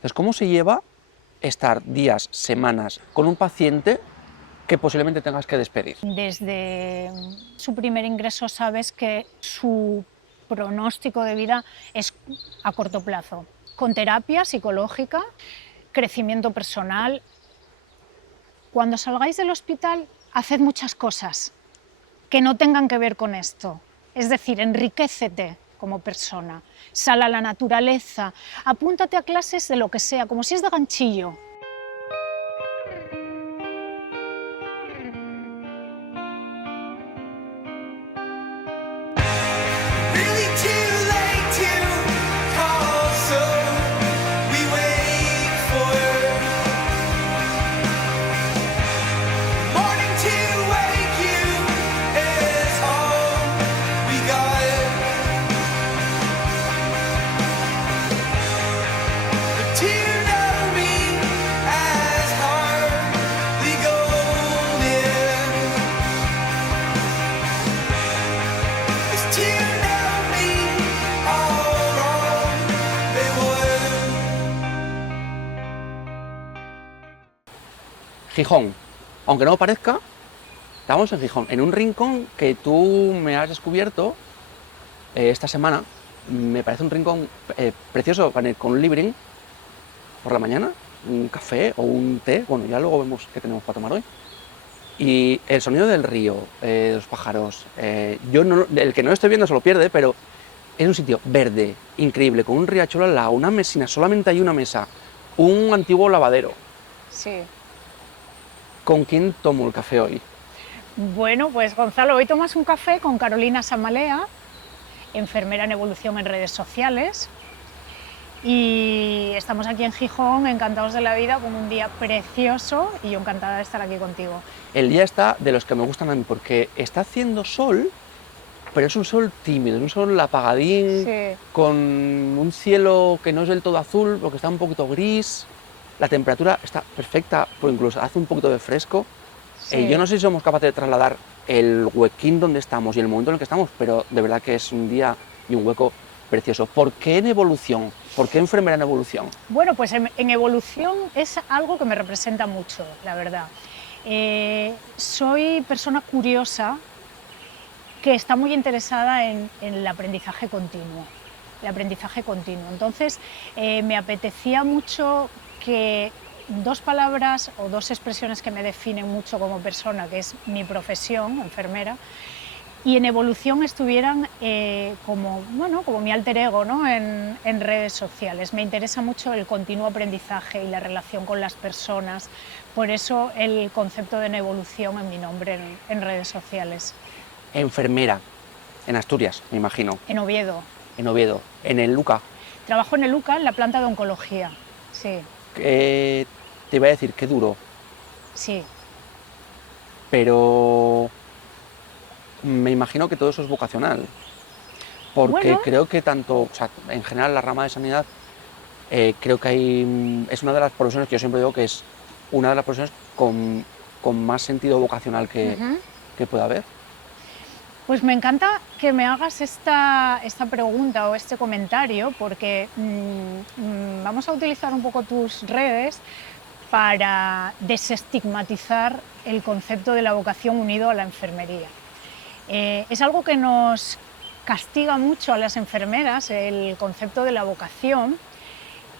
Entonces, ¿cómo se lleva estar días, semanas con un paciente que posiblemente tengas que despedir? Desde su primer ingreso sabes que su pronóstico de vida es a corto plazo. Con terapia psicológica, crecimiento personal. Cuando salgáis del hospital, haced muchas cosas que no tengan que ver con esto. Es decir, enriquécete como persona, sal a la naturaleza, apúntate a clases de lo que sea, como si es de ganchillo. Really too late to call, so we wait for morning to wake you is all we got. But to know me as hardly golden is to know me all wrong they would. Gijón, aunque no lo parezca, estamos en Gijón, en un rincón que tú me has descubierto esta semana. Me parece un rincón precioso, con un librín por la mañana, un café o un té, bueno, ya luego vemos qué tenemos para tomar hoy. Y el sonido del río, de los pájaros, el que no lo esté viendo se lo pierde, pero es un sitio verde, increíble, con un riachuelo al lado, una mesina, solamente hay una mesa, un antiguo lavadero. Sí. ¿Con quién tomo el café hoy? Bueno, pues Gonzalo, hoy tomas un café con Carolina Samalea, enfermera en evolución en redes sociales. Y estamos aquí en Gijón, encantados de la vida, con un día precioso y yo encantada de estar aquí contigo. El día está de los que me gustan a mí, porque está haciendo sol, pero es un sol tímido, es un sol apagadín, Sí. con un cielo que no es del todo azul, porque está un poquito gris. La temperatura está perfecta, pues incluso hace un poquito de fresco. Sí. Yo no sé si somos capaces de trasladar el huequín donde estamos y el momento en el que estamos, pero de verdad que es un día y un hueco precioso. ¿Por qué en evolución? ¿Por qué enfermera en evolución? Bueno, pues en evolución es algo que me representa mucho, la verdad. Soy persona curiosa que está muy interesada en el aprendizaje continuo. El aprendizaje continuo. Entonces, me apetecía mucho que dos palabras o dos expresiones que me definen mucho como persona, que es mi profesión, enfermera, y en evolución estuvieran como mi alter ego, ¿no? en redes sociales. Me interesa mucho el continuo aprendizaje y la relación con las personas, por eso el concepto de en evolución en mi nombre en redes sociales. Enfermera, en Asturias, me imagino, En Oviedo. en Oviedo, en el Luca. Trabajo en el UCA, en la planta de oncología. Sí, Te iba a decir, qué duro, sí. pero me imagino que todo eso es vocacional, porque Bueno, creo que tanto, o sea, en general la rama de sanidad, creo que es una de las profesiones que yo siempre digo que es una de las profesiones con más sentido vocacional que pueda haber. pues me encanta que me hagas esta pregunta o este comentario porque vamos a utilizar un poco tus redes para desestigmatizar el concepto de la vocación unido a la enfermería. Es algo que nos castiga mucho a las enfermeras, el concepto de la vocación,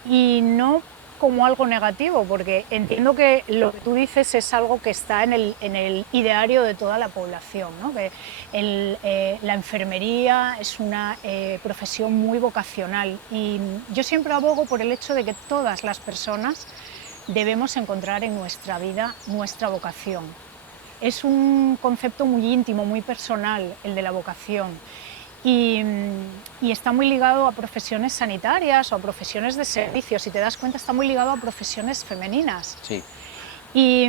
y no como algo negativo, porque entiendo que lo que tú dices es algo que está en el ideario de toda la población, ¿no? Que la enfermería es una profesión muy vocacional y yo siempre abogo por el hecho de que todas las personas debemos encontrar en nuestra vida nuestra vocación. Es un concepto muy íntimo, muy personal, el de la vocación. Y, y está muy ligado a profesiones sanitarias o a profesiones de servicio. Si te das cuenta, está muy ligado a profesiones femeninas. Sí, Y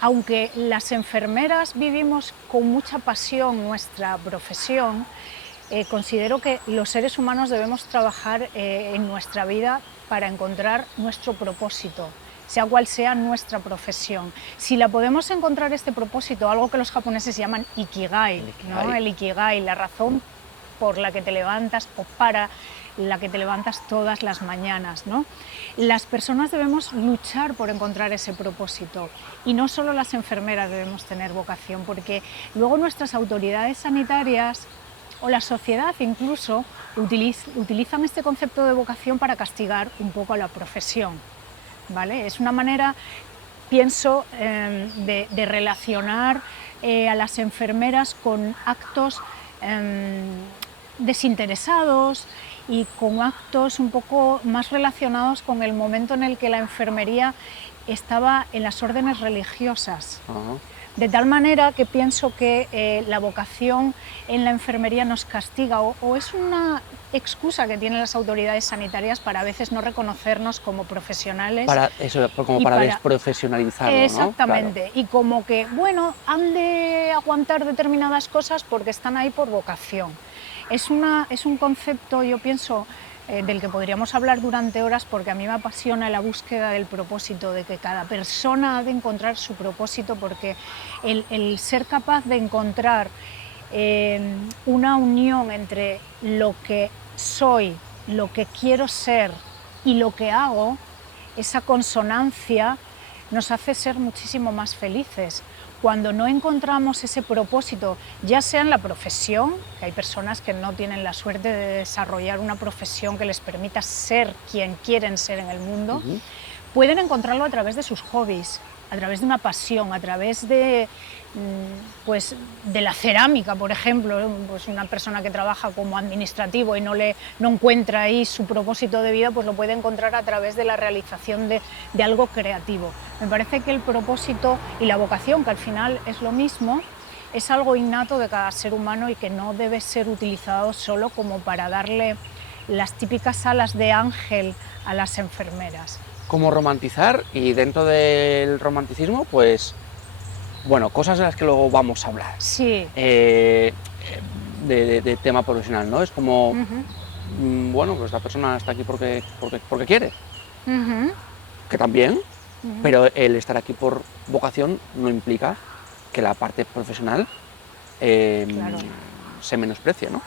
aunque las enfermeras vivimos con mucha pasión nuestra profesión, considero que los seres humanos debemos trabajar en nuestra vida para encontrar nuestro propósito, sea cual sea nuestra profesión. Si la podemos encontrar este propósito, algo que los japoneses llaman ikigai, ¿no? El ikigai, la razón por la que te levantas o para la que te levantas todas las mañanas, ¿no? Las personas debemos luchar por encontrar ese propósito y no solo las enfermeras debemos tener vocación, porque luego nuestras autoridades sanitarias o la sociedad incluso utilizan este concepto de vocación para castigar un poco a la profesión, ¿vale? Es una manera, pienso, de relacionar a las enfermeras con actos desinteresados y con actos un poco más relacionados con el momento en el que la enfermería estaba en las órdenes religiosas. Ajá. De tal manera que pienso que la vocación en la enfermería nos castiga o es una excusa que tienen las autoridades sanitarias para a veces no reconocernos como profesionales. Para eso, como Y para para- desprofesionalizarlo, ¿no? Exactamente, y como que, bueno, han de aguantar determinadas cosas porque están ahí por vocación. Es un concepto, yo pienso, del que podríamos hablar durante horas porque a mí me apasiona la búsqueda del propósito, de que cada persona ha de encontrar su propósito, porque el ser capaz de encontrar una unión entre lo que soy, lo que quiero ser y lo que hago, esa consonancia nos hace ser muchísimo más felices. Cuando no encontramos ese propósito, ya sea en la profesión, que hay personas que no tienen la suerte de desarrollar una profesión que les permita ser quien quieren ser en el mundo, Ujú. pueden encontrarlo a través de sus hobbies, a través de una pasión, a través de, pues, de la cerámica, por ejemplo. Pues una persona que trabaja como administrativo y no encuentra ahí su propósito de vida, pues lo puede encontrar a través de la realización de algo creativo. Me parece que el propósito y la vocación, que al final es lo mismo, es algo innato de cada ser humano y que no debe ser utilizado solo como para darle las típicas alas de ángel a las enfermeras. Como romantizar, y dentro del romanticismo, pues, bueno, cosas de las que luego vamos a hablar. Sí. De tema profesional, ¿no? Es como, Ujú, bueno, pues la persona está aquí porque quiere, ujú, que también, ujú. pero el estar aquí por vocación no implica que la parte profesional Claro. se menosprecie, ¿no?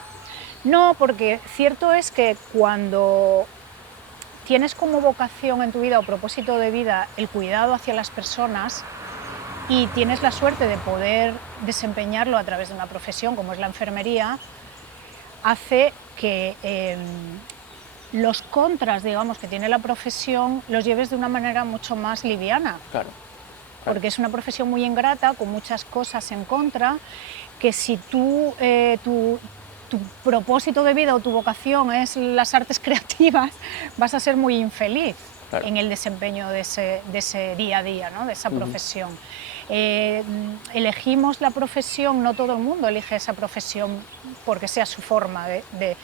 No, porque cierto es que cuando tienes como vocación en tu vida o propósito de vida el cuidado hacia las personas y tienes la suerte de poder desempeñarlo a través de una profesión como es la enfermería, hace que los contras, digamos, que tiene la profesión los lleves de una manera mucho más liviana, Claro. porque es una profesión muy ingrata, con muchas cosas en contra, que si tu propósito de vida o tu vocación es las artes creativas, vas a ser muy infeliz Claro. en el desempeño de ese día a día, ¿no? De esa Ujú. profesión. Elegimos la profesión, no todo el mundo elige esa profesión porque sea su forma de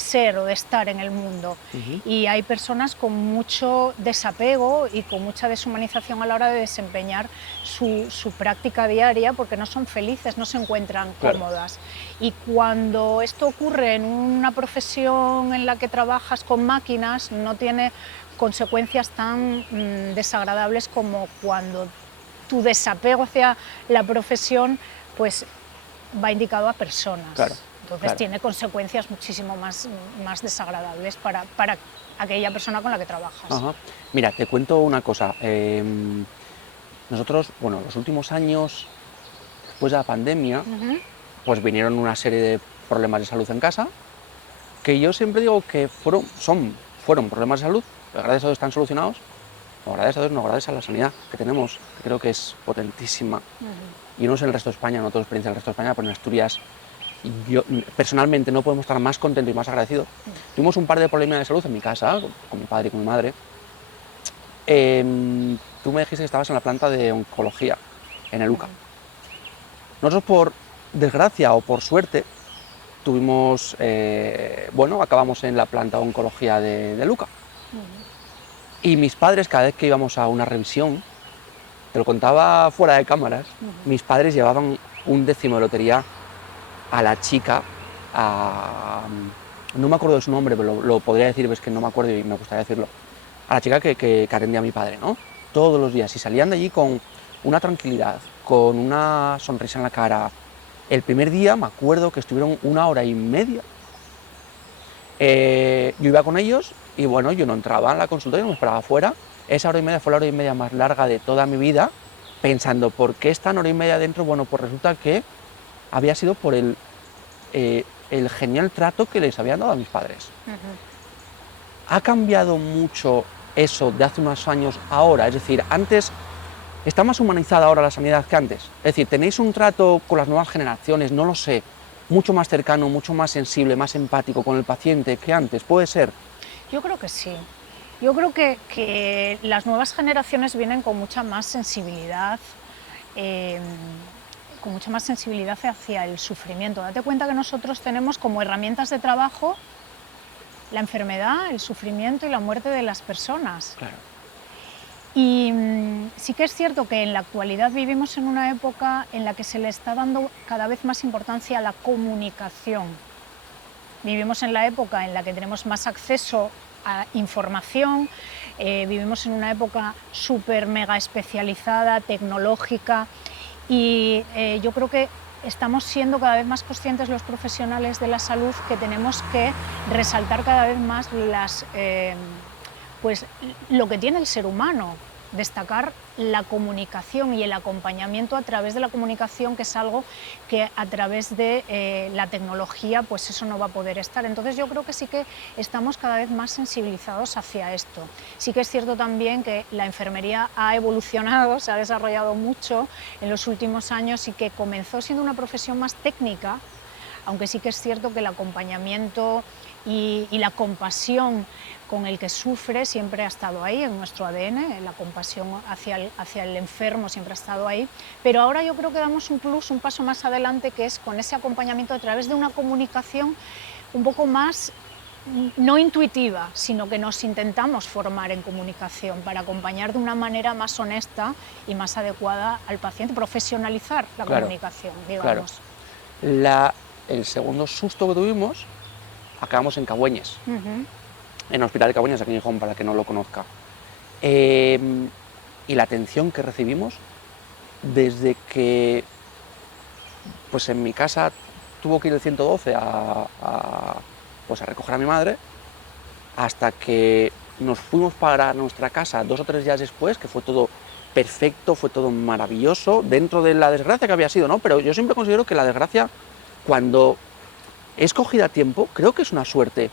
ser o de estar en el mundo. Ujú. Y hay personas con mucho desapego y con mucha deshumanización a la hora de desempeñar su práctica diaria porque no son felices, no se encuentran Claro. cómodas. Y cuando esto ocurre en una profesión en la que trabajas con máquinas, no tiene consecuencias tan desagradables como cuando tu desapego hacia la profesión pues va indicado a personas. Claro, Entonces claro. tiene consecuencias muchísimo más desagradables para aquella persona con la que trabajas. Ajá. Mira, te cuento una cosa. Nosotros, bueno, los últimos años, después de la pandemia, Ujú, pues vinieron una serie de problemas de salud en casa, que yo siempre digo que fueron problemas de salud, pero gracias a Dios están solucionados. No, gracias a Dios, no, gracias a la sanidad que tenemos, que creo que es potentísima. ujú. Y no sé en el resto de España, no tengo experiencia en el resto de España, pero en Asturias, yo personalmente no podemos estar más contentos y más agradecidos. Tuvimos un par de problemas de salud en mi casa, con mi padre y con mi madre. Tú me dijiste que estabas en la planta de oncología, en el UCA. Nosotros, por desgracia o por suerte, tuvimos, acabamos en la planta de oncología de UCA. Y mis padres, cada vez que íbamos a una revisión, te lo contaba fuera de cámaras, mis padres llevaban un décimo de lotería a la chica, no me acuerdo de su nombre, pero lo podría decir, es que no me acuerdo y me gustaría decirlo, a la chica que atendía a mi padre, ¿no? Todos los días, y salían de allí con una tranquilidad, con una sonrisa en la cara. El primer día me acuerdo que estuvieron 1 hora y media Yo iba con ellos y bueno, yo no entraba en la consulta, yo me esperaba afuera. Esa hora y media fue la hora y media más larga de toda mi vida, pensando, ¿por qué esta hora y media dentro? Bueno, pues resulta que había sido por el genial trato que les habían dado a mis padres. ¿Ha cambiado mucho eso de hace unos años a ahora? Es decir, antes, ¿está más humanizada ahora la sanidad que antes? Es decir, ¿tenéis un trato con las nuevas generaciones, no lo sé, mucho más cercano, mucho más sensible, más empático con el paciente que antes? ¿Puede ser? Yo creo que sí. Yo creo que las nuevas generaciones vienen con mucha más sensibilidad, eh, hacia el sufrimiento. Date cuenta que nosotros tenemos como herramientas de trabajo la enfermedad, el sufrimiento y la muerte de las personas. Claro. Y sí que es cierto que en la actualidad vivimos en una época en la que se le está dando cada vez más importancia a la comunicación. Vivimos en la época en la que tenemos más acceso a información, vivimos en una época súper mega especializada, tecnológica, y yo creo que estamos siendo cada vez más conscientes los profesionales de la salud que tenemos que resaltar cada vez más pues, lo que tiene el ser humano, destacar la comunicación y el acompañamiento a través de la comunicación, que es algo que a través de la tecnología pues eso no va a poder estar. Entonces yo creo que sí que estamos cada vez más sensibilizados hacia esto. Sí que es cierto también que la enfermería ha evolucionado, se ha desarrollado mucho en los últimos años y que comenzó siendo una profesión más técnica, aunque sí que es cierto que el acompañamiento y la compasión con el que sufre siempre ha estado ahí en nuestro ADN, la compasión hacia el enfermo siempre ha estado ahí, pero ahora yo creo que damos un plus, un paso más adelante, que es con ese acompañamiento a través de una comunicación un poco más, no intuitiva, sino que nos intentamos formar en comunicación para acompañar de una manera más honesta y más adecuada al paciente, profesionalizar la comunicación, digamos. Claro. El segundo susto que tuvimos, acabamos en Cabueñes. En el Hospital de Cabueñes, aquí en Gijón, para el que no lo conozca. Y la atención que recibimos desde que, pues en mi casa tuvo que ir el 112 pues a recoger a mi madre, hasta que nos fuimos para nuestra casa 2 o 3 días después, que fue todo perfecto, fue todo maravilloso, dentro de la desgracia que había sido, ¿no? Pero yo siempre considero que la desgracia, cuando es cogida a tiempo, creo que es una suerte.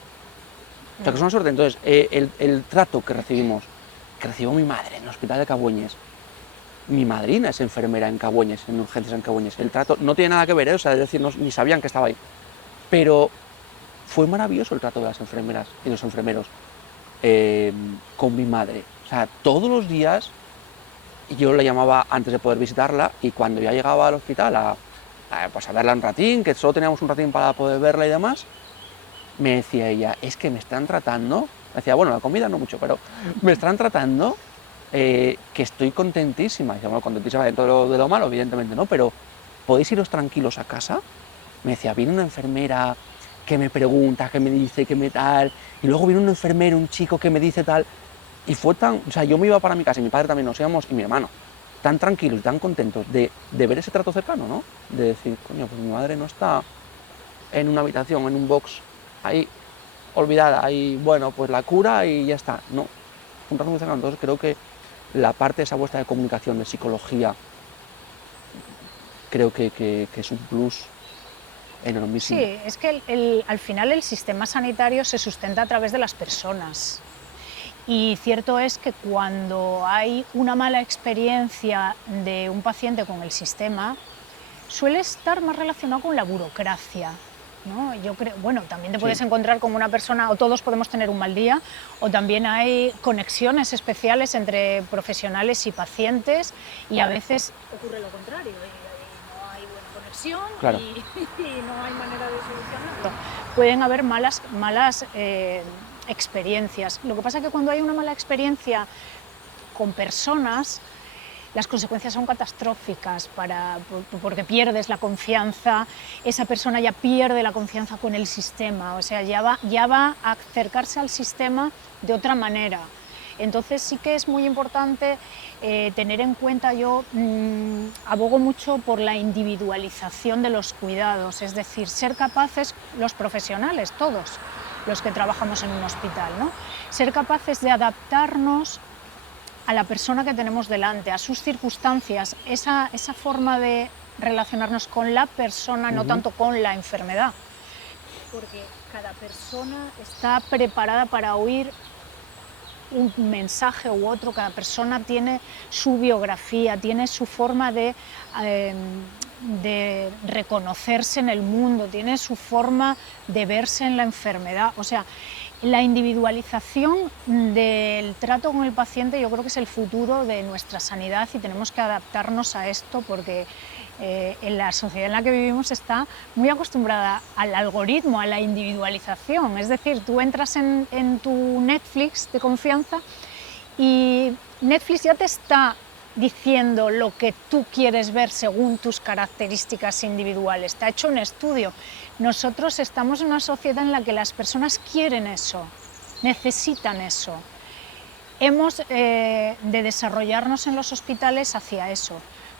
O sea, que es una suerte. Entonces, el trato que recibió mi madre en el Hospital de Cabueñes, mi madrina es enfermera en Cabueñes, en urgencias en Cabueñes, el trato no tiene nada que ver, o sea, es decir, ni sabían que estaba ahí, pero fue maravilloso el trato de las enfermeras y los enfermeros con mi madre. O sea, todos los días yo la llamaba antes de poder visitarla, y cuando ya llegaba al hospital pues a verla un ratín, que solo teníamos un ratín para poder verla y demás, me decía ella, es que me están tratando, me decía, bueno, la comida no mucho, pero me están tratando que estoy contentísima. Y decía, bueno, contentísima dentro de lo malo, evidentemente, ¿no? Pero ¿podéis iros tranquilos a casa? Me decía, viene una enfermera que me pregunta, que me dice, que me tal, y luego viene un enfermero, un chico que me dice tal, y fue tan, o sea, yo me iba para mi casa, y mi padre también nos íbamos, y mi hermano, tan tranquilos y tan contentos de ver ese trato cercano, ¿no? De decir, coño, pues mi madre no está en una habitación, en un box, ahí, olvidada, ahí, bueno, pues la cura y ya está. No, un trato muy cercano. Entonces creo que la parte esa vuestra de comunicación, de psicología, creo que es un plus enormísimo. Sí, es que al final el sistema sanitario se sustenta a través de las personas. Y cierto es que cuando hay una mala experiencia de un paciente con el sistema, suele estar más relacionado con la burocracia, ¿no? Yo creo, bueno, también te puedes encontrar con una persona, o todos podemos tener un mal día, o también hay conexiones especiales entre profesionales y pacientes, y a veces ocurre lo contrario, y no hay buena conexión, Claro. y no hay manera de solucionarlo. Pueden haber malas experiencias. Lo que pasa es que cuando hay una mala experiencia con personas, las consecuencias son catastróficas porque pierdes la confianza, esa persona ya pierde la confianza con el sistema, o sea, ya va a acercarse al sistema de otra manera. Entonces sí que es muy importante tener en cuenta, yo abogo mucho por la individualización de los cuidados, es decir, ser capaces, los profesionales, todos, los que trabajamos en un hospital, ¿no? Ser capaces de adaptarnos a la persona que tenemos delante, a sus circunstancias, esa forma de relacionarnos con la persona, no tanto con la enfermedad, porque cada persona está preparada para oír un mensaje u otro, cada persona tiene su biografía, tiene su forma de reconocerse en el mundo, tiene su forma de verse en la enfermedad. O sea, la individualización del trato con el paciente yo creo que es el futuro de nuestra sanidad y tenemos que adaptarnos a esto porque en la sociedad en la que vivimos está muy acostumbrada al algoritmo, a la individualización. Es decir, tú entras en tu Netflix de confianza y Netflix ya te está diciendo lo que tú quieres ver según tus características individuales. Te ha hecho un estudio. Nosotros estamos en una sociedad en la que las personas quieren eso, necesitan eso. Hemos de desarrollarnos en los hospitales hacia eso.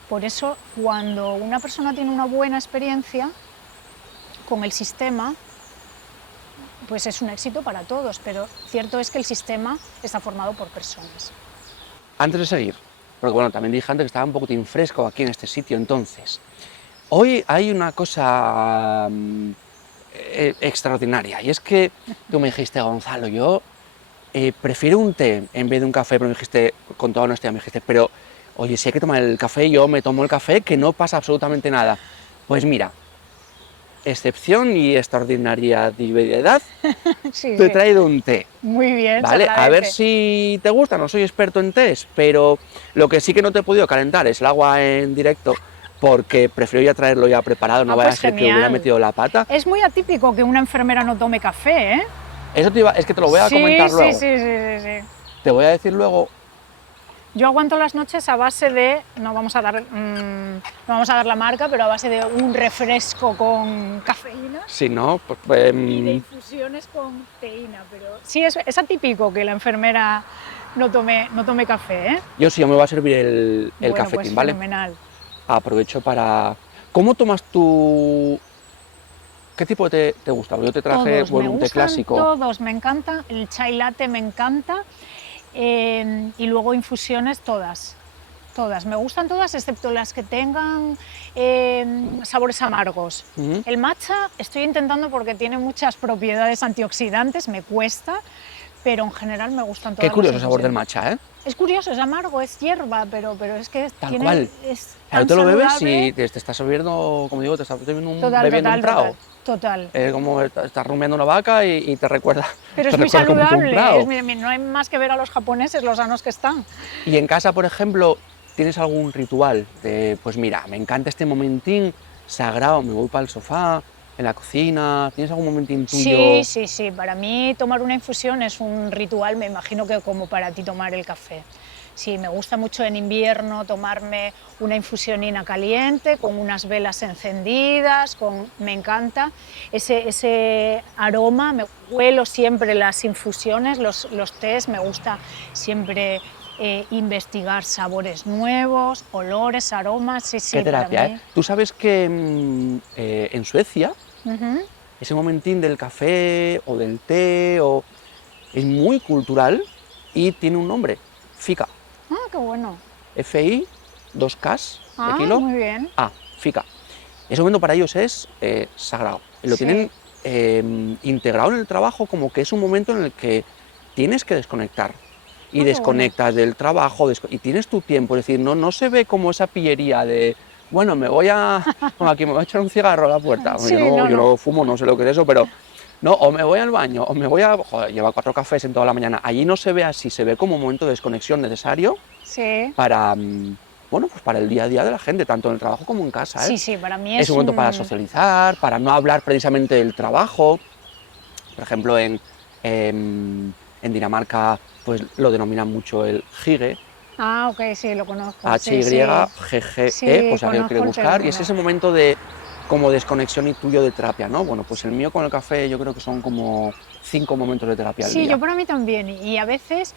Por eso, cuando una persona tiene una buena experiencia con el sistema, pues es un éxito para todos, pero cierto es que el sistema está formado por personas. Antes de seguir, porque bueno, también dije antes que estaba un poquitín fresco aquí en este sitio, entonces, hoy hay una cosa extraordinaria, y es que tú me dijiste, Gonzalo, yo prefiero un té en vez de un café, pero me dijiste, con toda honestidad me dijiste, pero oye, si hay que tomar el café, yo me tomo el café, que no pasa absolutamente nada. Pues mira, excepción y extraordinariedad, Sí, te he sí. traído un té. Muy bien, se Vale, a ver agradece. si te gusta, no soy experto en tés, pero lo que sí que no te he podido calentar es el agua en directo, porque prefiero ya traerlo ya preparado, no vaya a Pues ser que hubiera genial. metido la pata. Es muy atípico que una enfermera no tome café, ¿eh? Eso es que te lo voy a Sí, comentar sí, luego. sí. Te voy a decir luego. Yo aguanto las noches a base de, no vamos a dar la marca, pero a base de un refresco con cafeína Si no, y de infusiones con teína. Pero sí, es atípico que la enfermera no tome café, ¿eh? yo sí, yo me voy a servir el Bueno, cafetín, pues ¿vale? fenomenal. Aprovecho para... ¿Cómo tomas tú? ¿Qué tipo de té te gusta? Yo te traje Todos, me un té gustan clásico. todos, me encanta, el chai latte me encanta y luego infusiones todas, me gustan todas excepto las que tengan sabores amargos. Ujú. El matcha estoy intentando porque tiene muchas propiedades antioxidantes, me cuesta, pero en general me gustan todas Qué curioso las el sabor del infusiones. matcha, ¿eh? Es curioso, es amargo, es hierba, pero es que Tal cual. es Claro, tan te lo bebes saludable. y te estás bebiendo, como digo, te estás bebiendo Total, un prado. total. Es como estás rumiando una vaca y te recuerda, Pero te es muy recuerda como un saludable, prado. no hay más que ver a los japoneses, los sanos que están. Y en casa, por ejemplo, ¿tienes algún ritual de, pues mira, me encanta este momentín sagrado, me voy para el sofá, en la cocina? ¿Tienes algún momentín tuyo? Sí, para mí tomar una infusión es un ritual, me imagino que como para ti tomar el café. Sí, me gusta mucho en invierno tomarme una infusionina caliente, con unas velas encendidas, me encanta ese aroma, me huelo siempre las infusiones, los tés, me gusta siempre investigar sabores nuevos, olores, aromas, sí, Qué para terapia, ¿eh? mí. Tú sabes que en Suecia, Ujú. ese momentín del café o del té es muy cultural y tiene un nombre, fika. Ah, qué bueno. F-I, 2 Ks de Ah, kilo, muy bien. A, fika. Ese momento para ellos es sagrado. Lo Sí. tienen integrado en el trabajo como que es un momento en el que tienes que desconectar. Y Ah, qué bueno. desconectas del trabajo y tienes tu tiempo. Es decir, no se ve como esa pillería de, bueno, bueno, aquí me voy a echar un cigarro a la puerta. Sí, Yo no. no fumo, no sé lo que es eso, pero no, o me voy al baño, o me voy a... Joder, lleva 4 cafés en toda la mañana. Allí no se ve así, se ve como un momento de desconexión necesario Sí. para, bueno, pues para el día a día de la gente, tanto en el trabajo como en casa, ¿eh? Sí, para mí Es un momento para socializar, para no hablar precisamente del trabajo. Por ejemplo, en Dinamarca pues lo denominan mucho el hygge, Ah, ok, sí, lo conozco. H-Y-G-G-E, Sí, pues alguien conozco quiere el buscar, y es término. ese momento de como desconexión y tuyo de terapia, ¿no? Bueno, pues el mío con el café yo creo que son como 5 momentos de terapia al Sí, yo día. para mí también. Y a veces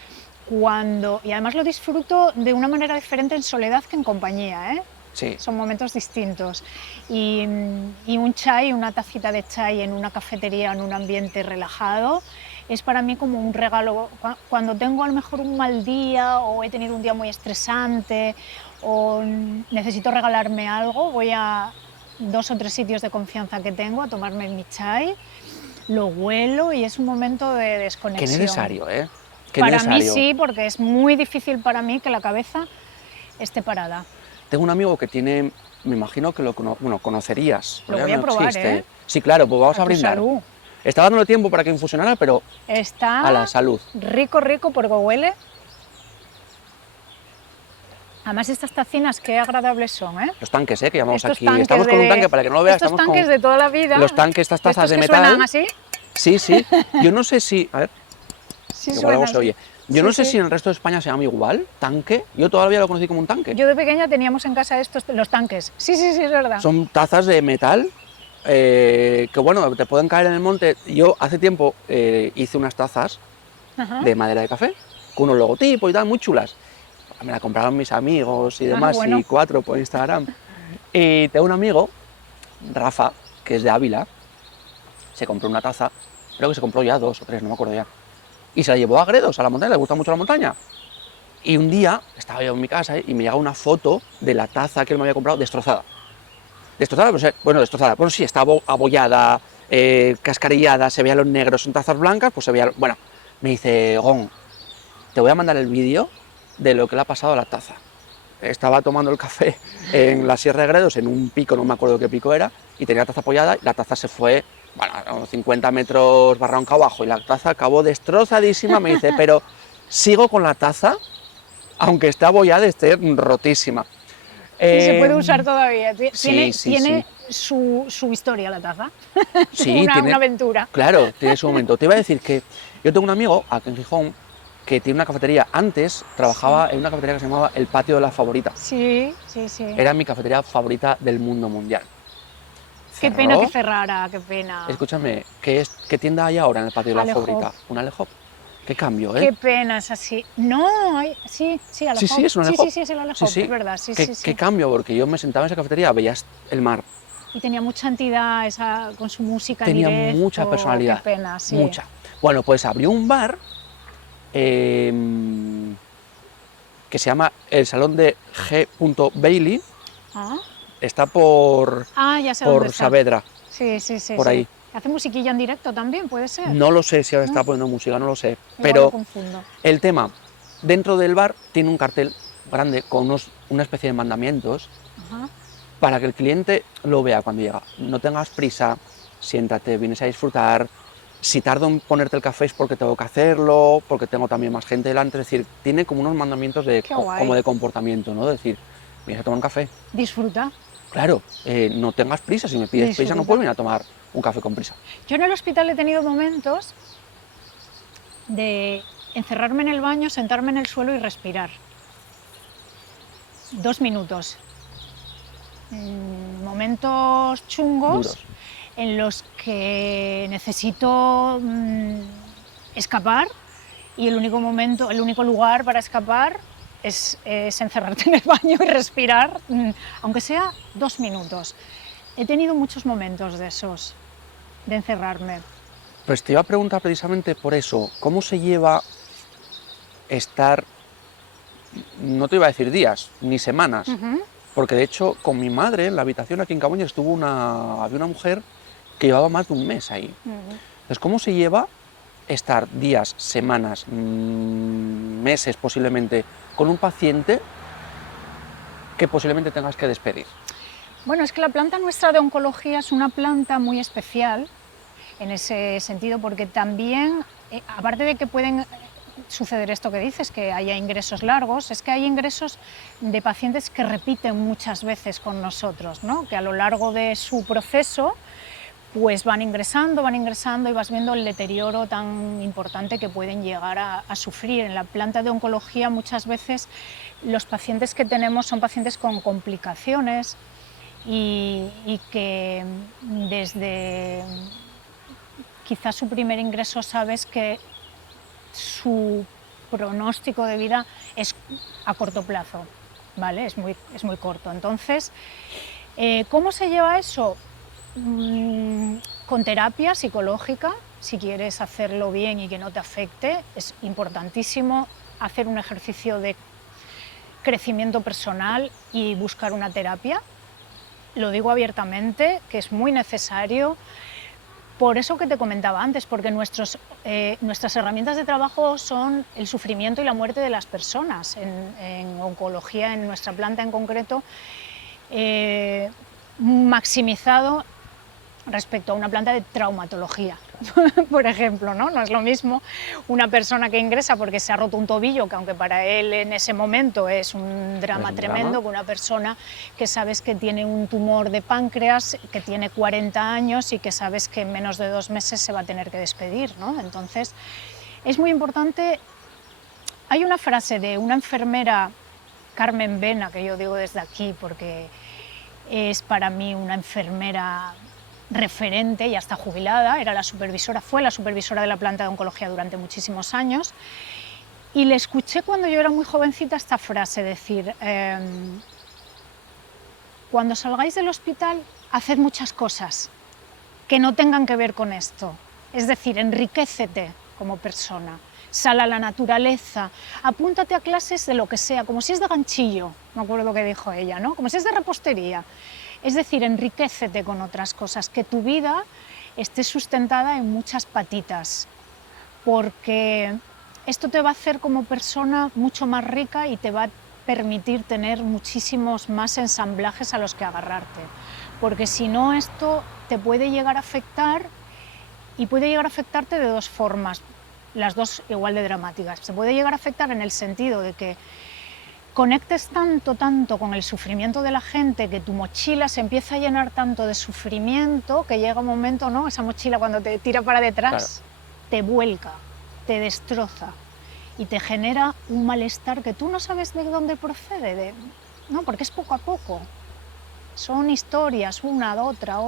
y además lo disfruto de una manera diferente en soledad que en compañía, ¿eh? Sí. Son momentos distintos. Y un chai, una tacita de chai en una cafetería, en un ambiente relajado, es para mí como un regalo. Cuando tengo a lo mejor un mal día o he tenido un día muy estresante o necesito regalarme algo, voy a 2 o 3 sitios de confianza que tengo a tomarme mi chai, lo huelo y es un momento de Qué desconexión. necesario, ¿eh? Qué Para mí necesario. sí, porque es muy difícil para mí que la cabeza esté parada. Tengo un amigo que tiene, me imagino que bueno, conocerías, Lo porque ya voy a no probar, existe. ¿eh? Sí, claro, pues vamos A a tu brindar. salud. Está dándole tiempo para que infusionara, pero a la Está salud. rico, rico porque huele. Además, estas tacinas qué agradables son, ¿eh? Los tanques, que llamamos Estos aquí. tanques Estamos con un tanque, para que no lo veas, estos estamos tanques con de toda la vida. los tanques, estas De tazas estos de que metal. suenan así. Sí, sí. Yo no sé si, a ver, Sí, igual algo suena se así. oye. Yo Sí, no sé sí. si en el resto de España se llama igual, tanque. Yo todavía lo conocí como un tanque. Yo de pequeña teníamos en casa estos, los tanques. Sí, sí, sí, es verdad. Son tazas de metal que, bueno, te pueden caer en el monte. Yo hace tiempo hice unas tazas Ajá. de madera de café, con unos logotipos y tal, muy chulas. Me la compraron mis amigos y demás, bueno. y 4 por Instagram. Y tengo un amigo, Rafa, que es de Ávila, se compró una taza, creo que se compró ya 2 o 3, no me acuerdo ya. Y se la llevó a Gredos, a la montaña, le gusta mucho la montaña. Y un día estaba yo en mi casa y me llega una foto de la taza que él me había comprado destrozada. Destrozada, pues, bueno, destrozada, bueno, sí, estaba abollada, cascarillada, se veían los negros, son tazas blancas, pues se veía. Bueno, me dice, Gon, te voy a mandar el vídeo de lo que le ha pasado a la taza. Estaba tomando el café en la Sierra de Gredos, en un pico, no me acuerdo qué pico era, y tenía la taza apoyada, y la taza se fue, bueno, a unos 50 metros barranca abajo, y la taza acabó destrozadísima. Me dice, pero sigo con la taza, aunque esté abollada, esté rotísima. Y se puede usar todavía. sí, Tiene sí. su historia la taza. Sí, una tiene, aventura. claro, tiene su momento. Te iba a decir que yo tengo un amigo aquí en Gijón que tiene una cafetería. Antes trabajaba en una cafetería que se llamaba El Patio de la Favorita. Sí, sí, sí. Era mi cafetería favorita del mundo mundial. Qué Cerró. pena que cerrara, qué pena. Escúchame, ¿qué tienda hay ahora en el Patio de la Alehop. Favorita? Un Alehop. Qué cambio, ¿eh? Qué pena es así. No, sí, sí, Alehop. Sí, es un Sí, Alehop. sí, sí, es el Alehop, Sí, sí. es verdad. Sí, ¿Qué, sí, sí. qué cambio? Porque yo me sentaba en esa cafetería, veías el mar. Y tenía mucha entidad esa, con su música en Tenía directo. mucha personalidad. Qué pena, sí. Mucha. Bueno, pues abrió un bar que se llama el Salón de G. Bailey. Ah, Está por ya sé dónde está. Saavedra, Sí, sí, sí. por sí. ahí. ¿Hace musiquilla en directo también? ¿Puede ser? No lo sé si ahora ¿No? está poniendo música, no lo sé. Igual lo Pero confundo. el tema, dentro del bar tiene un cartel grande con una especie de mandamientos Ajá. para que el cliente lo vea cuando llega. No tengas prisa, siéntate, vienes a disfrutar. Si tardo en ponerte el café es porque tengo que hacerlo, porque tengo también más gente delante. Es decir, tiene como unos mandamientos Qué guay. como de comportamiento, ¿no? Es decir, vienes a tomar un café. Disfruta. Claro, no tengas prisa. Si me pides prisa, no Disfruta. puedes venir a tomar un café con prisa. Yo en el hospital he tenido momentos de encerrarme en el baño, sentarme en el suelo y respirar. 2 minutos. Momentos chungos Duros. en los que necesito escapar y el único lugar para escapar es encerrarte en el baño y respirar, aunque sea 2 minutos. He tenido muchos momentos de esos, de encerrarme. Pues te iba a preguntar precisamente por eso, ¿cómo se lleva estar, no te iba a decir días, ni semanas? Porque de hecho, con mi madre en la habitación aquí en Cabañas había una mujer que llevaba más de un mes ahí. Entonces, ¿cómo se lleva estar días, semanas, meses posiblemente con un paciente que posiblemente tengas que despedir? Bueno, es que la planta nuestra de oncología es una planta muy especial en ese sentido, porque también, aparte de que pueden suceder esto que dices, que haya ingresos largos, es que hay ingresos de pacientes que repiten muchas veces con nosotros, ¿no? Que a lo largo de su proceso pues van ingresando y vas viendo el deterioro tan importante que pueden llegar a sufrir. En la planta de oncología muchas veces los pacientes que tenemos son pacientes con complicaciones y que desde quizás su primer ingreso sabes que su pronóstico de vida es a corto plazo. ¿vale? Es muy corto. Entonces, ¿cómo se lleva eso? Con terapia psicológica, si quieres hacerlo bien y que no te afecte, es importantísimo hacer un ejercicio de crecimiento personal y buscar una terapia. Lo digo abiertamente, que es muy necesario. Por eso que te comentaba antes, porque nuestras herramientas de trabajo son el sufrimiento y la muerte de las personas. En oncología, en nuestra planta en concreto, maximizado respecto a una planta de traumatología, por ejemplo, ¿no? No es lo mismo una persona que ingresa porque se ha roto un tobillo, que aunque para él en ese momento es un drama tremendo, que una persona que sabes que tiene un tumor de páncreas, que tiene 40 años y que sabes que en menos de 2 meses se va a tener que despedir, ¿no? Entonces, es muy importante. Hay una frase de una enfermera, Carmen Vena, que yo digo desde aquí porque es para mí una enfermera referente, ya está jubilada, fue la supervisora de la planta de oncología durante muchísimos años, y le escuché cuando yo era muy jovencita esta frase decir, cuando salgáis del hospital, haced muchas cosas que no tengan que ver con esto, es decir, enriquécete como persona, sal a la naturaleza, apúntate a clases de lo que sea, como si es de ganchillo, me acuerdo que dijo ella, ¿no? Como si es de repostería. Es decir, enriquécete con otras cosas, que tu vida esté sustentada en muchas patitas, porque esto te va a hacer como persona mucho más rica y te va a permitir tener muchísimos más ensamblajes a los que agarrarte, porque si no esto te puede llegar a afectar y puede llegar a afectarte de 2 formas, las 2 igual de dramáticas. Se puede llegar a afectar en el sentido de que conectes tanto con el sufrimiento de la gente, que tu mochila se empieza a llenar tanto de sufrimiento que llega un momento, ¿no? Esa mochila cuando te tira para detrás, te vuelca, te destroza y te genera un malestar que tú no sabes de dónde procede, ¿no? Porque es poco a poco. Son historias, una, otra.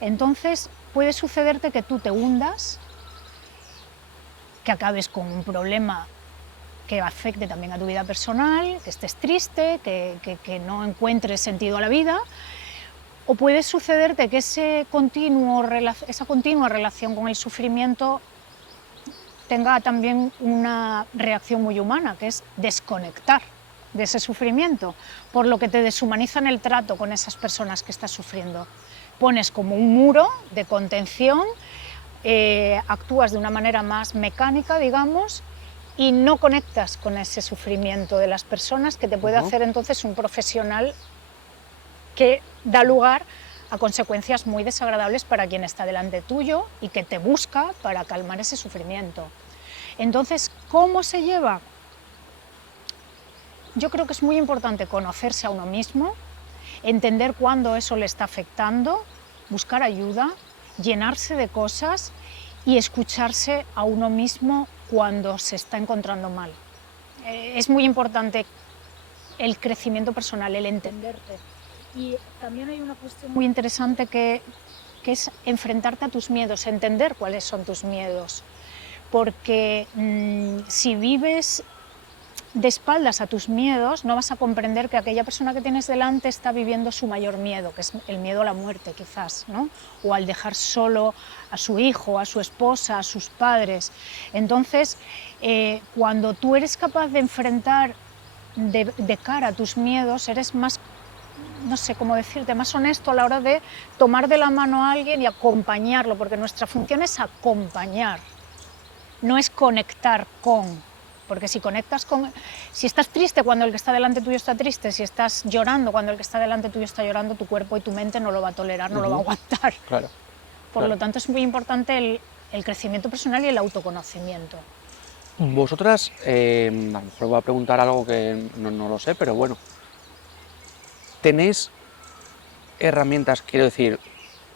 Entonces puede sucederte que tú te hundas, que acabes con un problema que afecte también a tu vida personal, que estés triste, que no encuentres sentido a la vida, o puede sucederte que esa continua relación con el sufrimiento tenga también una reacción muy humana, que es desconectar de ese sufrimiento, por lo que te deshumaniza en el trato con esas personas que estás sufriendo. Pones como un muro de contención, actúas de una manera más mecánica, digamos, y no conectas con ese sufrimiento de las personas, que te puede hacer entonces un profesional que da lugar a consecuencias muy desagradables para quien está delante tuyo y que te busca para calmar ese sufrimiento. Entonces, ¿cómo se lleva? Yo creo que es muy importante conocerse a uno mismo, entender cuándo eso le está afectando, buscar ayuda, llenarse de cosas y escucharse a uno mismo cuando se está encontrando mal. Es muy importante el crecimiento personal, el entenderte. Y también hay una cuestión muy interesante que es enfrentarte a tus miedos, entender cuáles son tus miedos. Porque si vives de espaldas a tus miedos, no vas a comprender que aquella persona que tienes delante está viviendo su mayor miedo, que es el miedo a la muerte, quizás, ¿no? O al dejar solo a su hijo, a su esposa, a sus padres. Entonces, cuando tú eres capaz de enfrentar de cara a tus miedos, eres más, no sé cómo decirte, más honesto a la hora de tomar de la mano a alguien y acompañarlo, porque nuestra función es acompañar, no es conectar con. Porque si estás triste cuando el que está delante tuyo está triste, si estás llorando cuando el que está delante tuyo está llorando, tu cuerpo y tu mente no lo va a tolerar, no lo va a aguantar. Claro. Por lo tanto, es muy importante el crecimiento personal y el autoconocimiento. Vosotras, a lo mejor voy a preguntar algo que no lo sé, pero bueno, ¿tenéis herramientas? Quiero decir,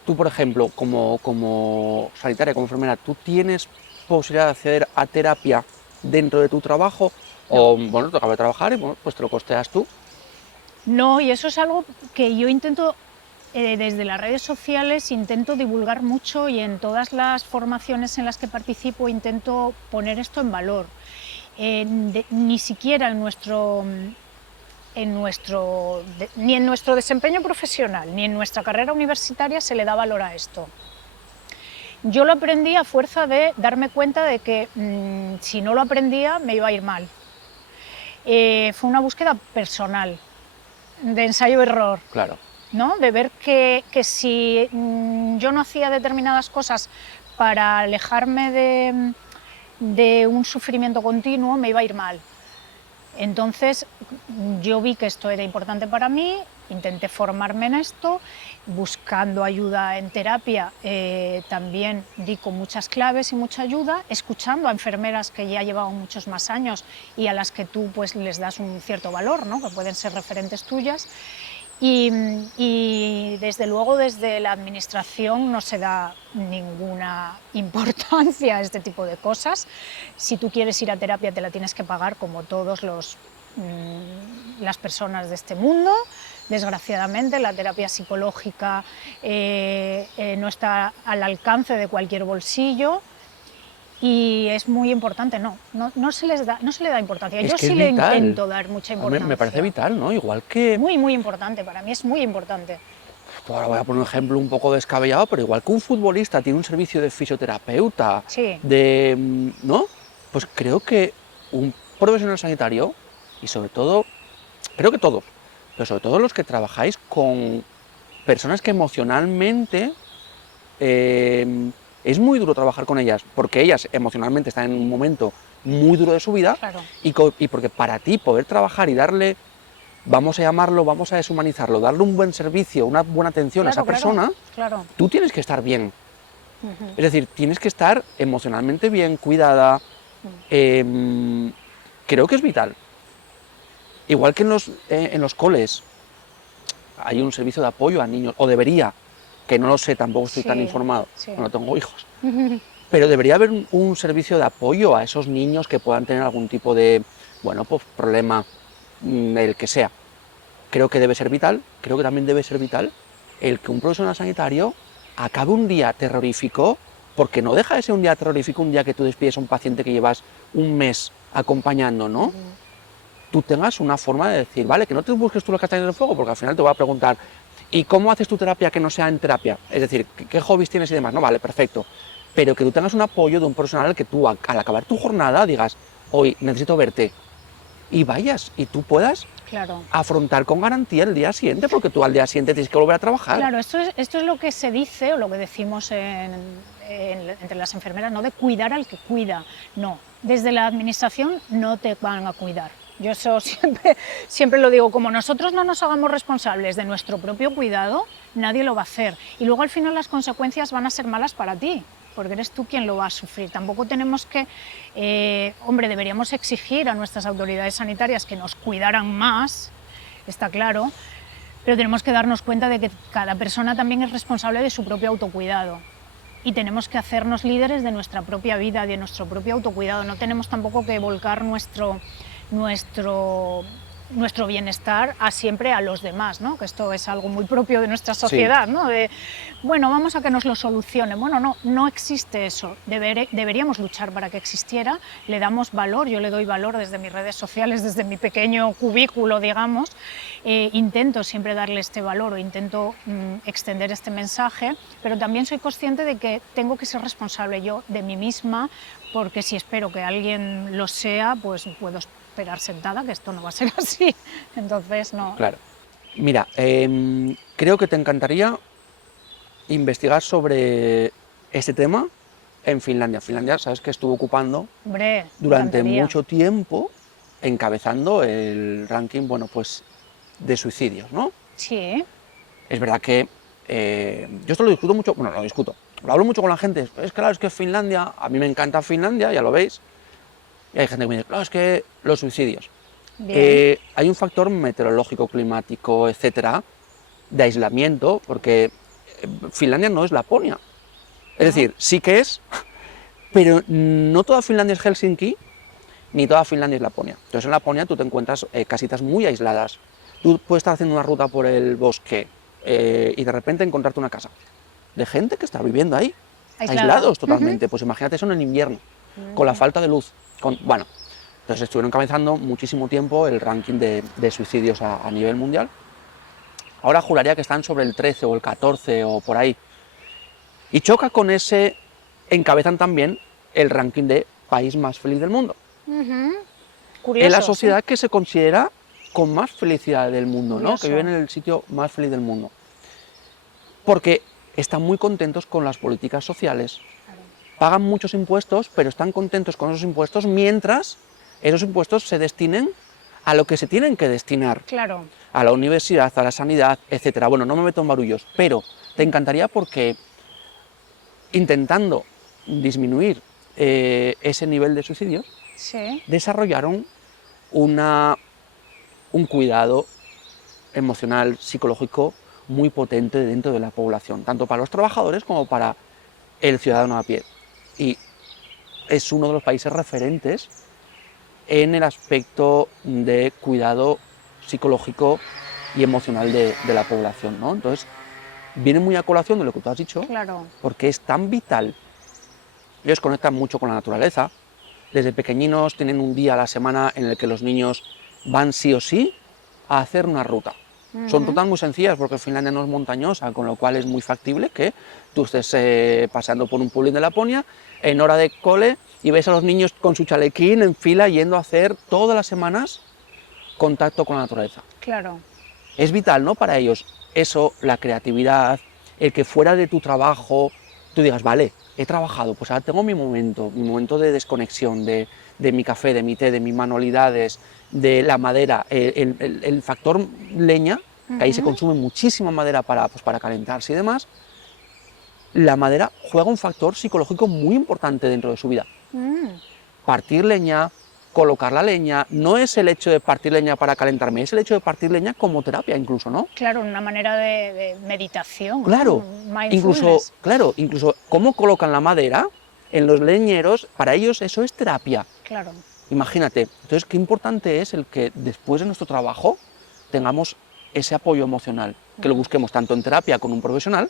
tú, por ejemplo, como sanitaria, como enfermera, ¿tú tienes posibilidad de acceder a terapia dentro de tu trabajo? O, bueno, te acabas de trabajar y bueno, pues te lo costeas tú. No, y eso es algo que yo intento, desde las redes sociales, intento divulgar mucho, y en todas las formaciones en las que participo intento poner esto en valor. Ni siquiera en ni en nuestro desempeño profesional, ni en nuestra carrera universitaria se le da valor a esto. Yo lo aprendí a fuerza de darme cuenta de que si no lo aprendía me iba a ir mal. Fue una búsqueda personal, de ensayo-error, Claro. ¿no? De ver que si yo no hacía determinadas cosas para alejarme de un sufrimiento continuo, me iba a ir mal. Entonces yo vi que esto era importante para mí, intenté formarme en esto, buscando ayuda en terapia, también di con muchas claves y mucha ayuda, escuchando a enfermeras que ya llevaban muchos más años y a las que tú pues les das un cierto valor, ¿no? Que pueden ser referentes tuyas. Y desde luego desde la administración no se da ninguna importancia a este tipo de cosas. Si tú quieres ir a terapia te la tienes que pagar como todos las personas de este mundo. Desgraciadamente la terapia psicológica no está al alcance de cualquier bolsillo. Y es muy importante, no se le da importancia. Es Yo que sí es le vital. intento dar mucha A mí importancia. me parece vital, ¿no? Igual que, Muy, muy importante, para mí es muy importante. ahora voy a poner un ejemplo un poco descabellado, pero igual que un futbolista tiene un servicio de fisioterapeuta, Sí. ¿no? Pues creo que un profesional sanitario, y sobre todo, creo que todos, pero sobre todo los que trabajáis con personas que emocionalmente es muy duro trabajar con ellas, porque ellas emocionalmente están en un momento muy duro de su vida, Claro. y porque para ti poder trabajar y darle, vamos a llamarlo, vamos a deshumanizarlo, darle un buen servicio, una buena atención a esa persona, Claro. tú tienes que estar bien. Ujú. Es decir, tienes que estar emocionalmente bien, cuidada. Creo que es vital. Igual que en los coles hay un servicio de apoyo a niños, o debería, que no lo sé, tampoco estoy tan Sí, informado, sí. no tengo hijos. Pero debería haber un servicio de apoyo a esos niños que puedan tener algún tipo de, bueno, pues problema, el que sea. Creo que debe ser vital, creo que también debe ser vital el que un profesional sanitario acabe un día terrorífico, porque no deja de ser un día terrorífico un día que tú despides a un paciente que llevas un mes acompañando, ¿no? Tú tengas una forma de decir, vale, que no te busques tú las castañas del fuego, porque al final te voy a preguntar, ¿y cómo haces tu terapia que no sea en terapia? Es decir, ¿qué hobbies tienes y demás? No, vale, perfecto. Pero que tú tengas un apoyo de un profesional que tú, al acabar tu jornada, digas, hoy necesito verte, y vayas, y tú puedas Claro. afrontar con garantía el día siguiente, porque tú al día siguiente tienes que volver a trabajar. Claro, esto es lo que se dice o lo que decimos entre las enfermeras, no de cuidar al que cuida, no. Desde la administración no te van a cuidar. Yo eso siempre lo digo, como nosotros no nos hagamos responsables de nuestro propio cuidado, nadie lo va a hacer. Y luego al final las consecuencias van a ser malas para ti, porque eres tú quien lo va a sufrir. Tampoco tenemos que, deberíamos exigir a nuestras autoridades sanitarias que nos cuidaran más, está claro, pero tenemos que darnos cuenta de que cada persona también es responsable de su propio autocuidado. Y tenemos que hacernos líderes de nuestra propia vida, de nuestro propio autocuidado. No tenemos tampoco que volcar nuestro bienestar siempre a los demás, ¿no? Que esto es algo muy propio de nuestra sociedad, ¿no? De, bueno, vamos a que nos lo solucionen. Bueno, no existe eso. Deberíamos luchar para que existiera. Le damos valor, yo le doy valor desde mis redes sociales, desde mi pequeño cubículo, digamos. Intento siempre darle este valor o intento extender este mensaje, pero también soy consciente de que tengo que ser responsable yo de mí misma, porque si espero que alguien lo sea, pues puedo esperar sentada, que esto no va a ser así. Entonces, no. Claro. Mira, creo que te encantaría investigar sobre este tema en Finlandia. Finlandia, sabes que estuvo ocupando Hombre, me durante encantaría. mucho tiempo, encabezando el ranking, bueno, pues de suicidios, ¿no? Sí, Es verdad que yo esto lo discuto mucho, bueno, lo discuto, lo hablo mucho con la gente. Es claro, es que Finlandia, a mí me encanta Finlandia, ya lo veis, y hay gente que me dice, claro, es que los suicidios. bien. Hay un factor meteorológico, climático, etcétera, de aislamiento, porque Finlandia no es Laponia. Es decir, sí que es, pero no toda Finlandia es Helsinki, ni toda Finlandia es Laponia. Entonces en Laponia tú te encuentras casitas muy aisladas. Tú puedes estar haciendo una ruta por el bosque y de repente encontrarte una casa de gente que está viviendo ahí, Aislada. aislados totalmente. Pues imagínate eso en el invierno, con la falta de luz. Bueno, Entonces estuvieron encabezando muchísimo tiempo el ranking de suicidios a nivel mundial. Ahora juraría que están sobre el 13 o el 14 o por ahí. Y choca con ese, encabezan también el ranking de país más feliz del mundo. Curioso, En la sí. sociedad que se considera con más felicidad del mundo, ¿no? Curioso. Que viven en el sitio más feliz del mundo. Porque están muy contentos con las políticas sociales, pagan muchos impuestos, pero están contentos con esos impuestos mientras esos impuestos se destinen a lo que se tienen que destinar, Claro, a la universidad, a la sanidad, etcétera. Bueno, no me meto en barullos, pero te encantaría porque intentando disminuir ese nivel de suicidios, sí. desarrollaron un cuidado emocional, psicológico muy potente dentro de la población, tanto para los trabajadores como para el ciudadano a pie. Y es uno de los países referentes en el aspecto de cuidado psicológico y emocional de la población, ¿no? Entonces, viene muy a colación de lo que tú has dicho, Claro. porque es tan vital. Ellos conectan mucho con la naturaleza. Desde pequeñinos tienen un día a la semana en el que los niños van sí o sí a hacer una ruta. Son rutas muy sencillas porque Finlandia no es montañosa, con lo cual es muy factible que tú estés paseando por un pueblo de Laponia en hora de cole y ves a los niños con su chalequín en fila yendo a hacer todas las semanas contacto con la naturaleza. Claro. Es vital, ¿no? Para ellos eso, la creatividad, el que fuera de tu trabajo tú digas, vale, he trabajado, pues ahora tengo mi momento de desconexión, de mi café, de mi té, de mis manualidades, de la madera, el factor leña, que ahí se consume muchísima madera pues, para calentarse y demás. La madera juega un factor psicológico muy importante dentro de su vida. Partir leña, colocar la leña, no es el hecho de partir leña para calentarme, es el hecho de partir leña como terapia incluso, ¿no? Claro, una manera de meditación, Claro, ¿no? Mindfulness. incluso cómo colocan la madera en los leñeros, para ellos eso es terapia. Claro. Imagínate, entonces qué importante es el que después de nuestro trabajo tengamos ese apoyo emocional, que lo busquemos tanto en terapia con un profesional,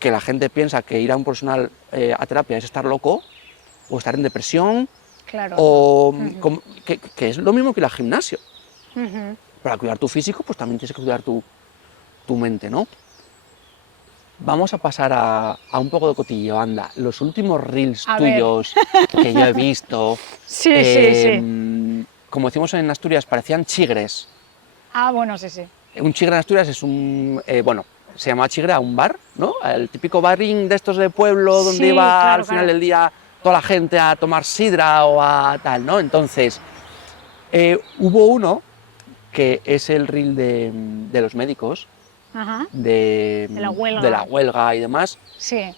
que la gente piensa que ir a un profesional a terapia es estar loco, o estar en depresión, Claro. o que es lo mismo que ir al gimnasio. Para cuidar tu físico, pues también tienes que cuidar tu mente, ¿no? Vamos a pasar a un poco de cotilleo, anda. Los últimos reels A ver. tuyos que yo he visto, Sí, sí. como decimos en Asturias, parecían chigres. Ah, bueno, sí, sí. Un chigre en Asturias es bueno, se llama chigre a un bar, ¿no? El típico barín de estos de pueblo donde Sí, iba claro, al final claro. del día toda la gente a tomar sidra o a tal, ¿no? Entonces, hubo uno que es el reel de los médicos, Ajá. de la huelga. de la huelga y demás. Sí,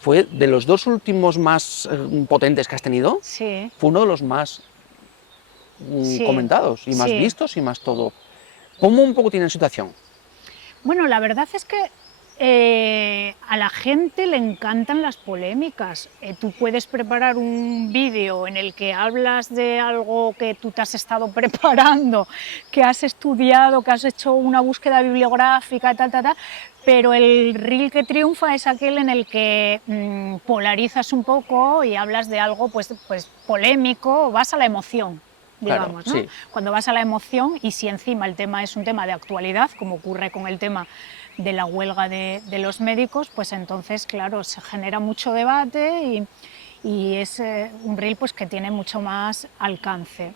Fue de los dos últimos más potentes que has tenido, sí. fue uno de los más Sí, comentados y más sí. vistos y más todo. ¿Cómo un poco tienen situación? Bueno, la verdad es que a la gente le encantan las polémicas. Tú puedes preparar un vídeo en el que hablas de algo que tú te has estado preparando, que has estudiado, que has hecho una búsqueda bibliográfica, pero el reel que triunfa es aquel en el que polarizas un poco y hablas de algo pues polémico, vas a la emoción. Digamos, Claro, ¿no? sí. Cuando vas a la emoción y si encima el tema es un tema de actualidad, como ocurre con el tema de la huelga de los médicos, pues entonces, claro, se genera mucho debate y es un reel pues, que tiene mucho más alcance.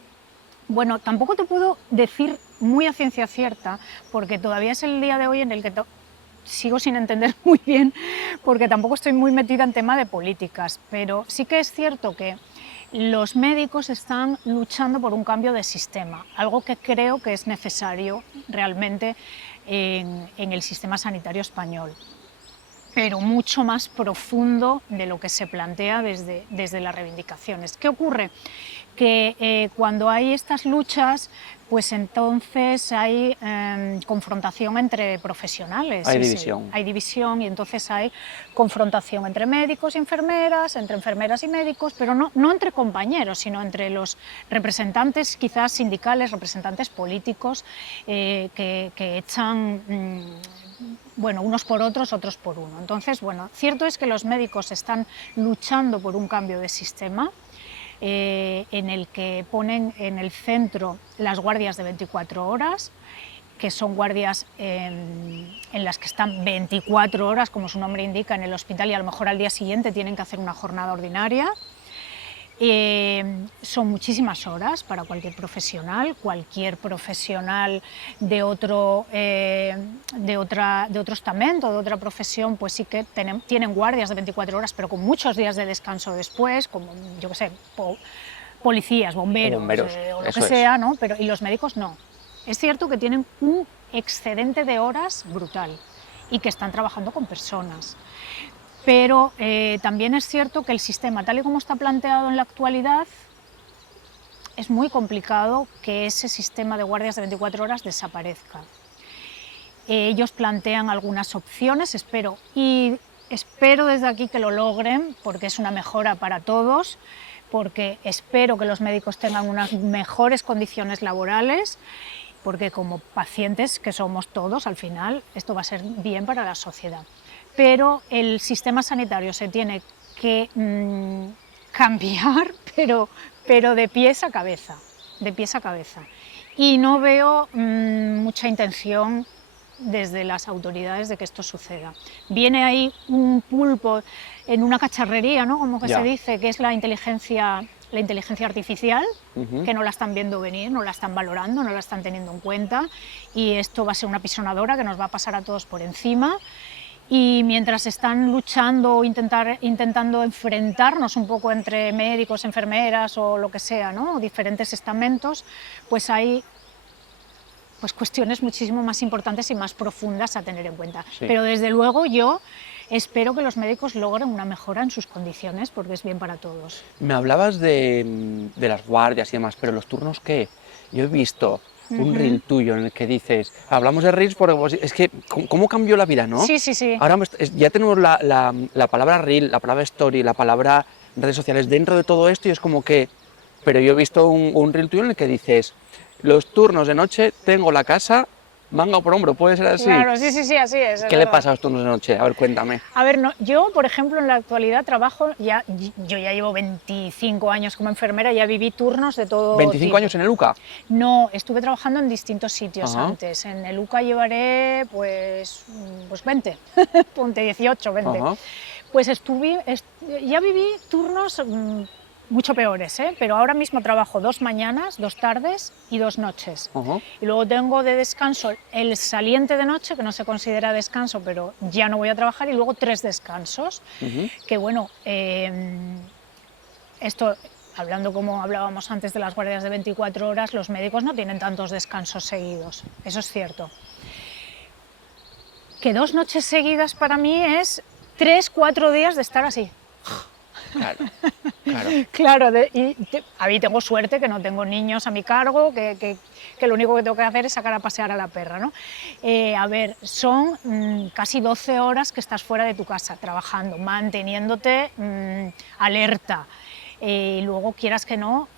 Bueno, tampoco te puedo decir muy a ciencia cierta, porque todavía es el día de hoy en el que sigo sin entender muy bien, porque tampoco estoy muy metida en tema de políticas, pero sí que es cierto que los médicos están luchando por un cambio de sistema, algo que creo que es necesario realmente en el sistema sanitario español, pero mucho más profundo de lo que se plantea desde las reivindicaciones. ¿Qué ocurre? Que cuando hay estas luchas, pues entonces hay confrontación entre profesionales. Hay Sí, división. hay división y entonces hay confrontación entre médicos y enfermeras, entre enfermeras y médicos, pero no entre compañeros, sino entre los representantes quizás sindicales, representantes políticos que echan bueno, unos por otros, otros por uno. Entonces, bueno, cierto es que los médicos están luchando por un cambio de sistema, en el que ponen en el centro las guardias de 24 horas, que son guardias en las que están 24 horas, como su nombre indica, en el hospital, y a lo mejor al día siguiente tienen que hacer una jornada ordinaria. Son muchísimas horas para cualquier profesional de otro estamento, de otra profesión, pues sí que tienen guardias de 24 horas, pero con muchos días de descanso después, como, yo qué sé, policías, bomberos, o lo que sea, ¿no? Y los médicos no. Es cierto que tienen un excedente de horas brutal y que están trabajando con personas. Pero también es cierto que el sistema, tal y como está planteado en la actualidad, es muy complicado que ese sistema de guardias de 24 horas desaparezca. Ellos plantean algunas opciones, espero desde aquí que lo logren, porque es una mejora para todos, porque espero que los médicos tengan unas mejores condiciones laborales, porque como pacientes que somos todos, al final, esto va a ser bien para la sociedad. Pero el sistema sanitario se tiene que cambiar, pero de pies a cabeza, Y no veo mucha intención desde las autoridades de que esto suceda. Viene ahí un pulpo en una cacharrería, ¿no? Como que se dice, que es la inteligencia artificial, que no la están viendo venir, no la están valorando, no la están teniendo en cuenta, y esto va a ser una pisonadora que nos va a pasar a todos por encima. Y mientras están luchando, intentando enfrentarnos un poco entre médicos, enfermeras o lo que sea, ¿no? Diferentes estamentos, pues hay cuestiones muchísimo más importantes y más profundas a tener en cuenta. Sí. Pero desde luego yo espero que los médicos logren una mejora en sus condiciones, porque es bien para todos. Me hablabas de las guardias y demás, pero los turnos, ¿qué? Yo he visto un reel tuyo en el que dices, hablamos de reels porque es que, ¿cómo cambió la vida, no? Sí, sí, sí. Ahora ya tenemos la palabra reel, la palabra story, la palabra redes sociales dentro de todo esto, y es como que, pero yo he visto un reel tuyo en el que dices, los turnos de noche, tengo la casa manga por hombro, ¿puede ser así? Claro, sí, sí, sí, así es. ¿Qué le pasa a los turnos de noche? A ver, cuéntame. A ver, no, yo, por ejemplo, en la actualidad trabajo, yo ya llevo 25 años como enfermera, ya viví turnos de todo ¿25 tipo. años en el UCA? No, estuve trabajando en distintos sitios Ajá. antes. En el UCA llevaré, pues 20, ponte 18, 20. Ajá. Pues ya viví turnos mucho peores, pero ahora mismo trabajo 2 mañanas, 2 tardes y 2 noches. Ajá. Y luego tengo de descanso el saliente de noche, que no se considera descanso, pero ya no voy a trabajar, y luego 3 descansos. Que bueno, esto, hablando como hablábamos antes de las guardias de 24 horas, los médicos no tienen tantos descansos seguidos, eso es cierto. Que 2 noches seguidas para mí es 3, 4 días de estar así. Claro, claro. Claro, a mí tengo suerte que no tengo niños a mi cargo, que lo único que tengo que hacer es sacar a pasear a la perra, ¿no? A ver, son casi 12 horas que estás fuera de tu casa, trabajando, manteniéndote alerta. Y luego, quieras que no,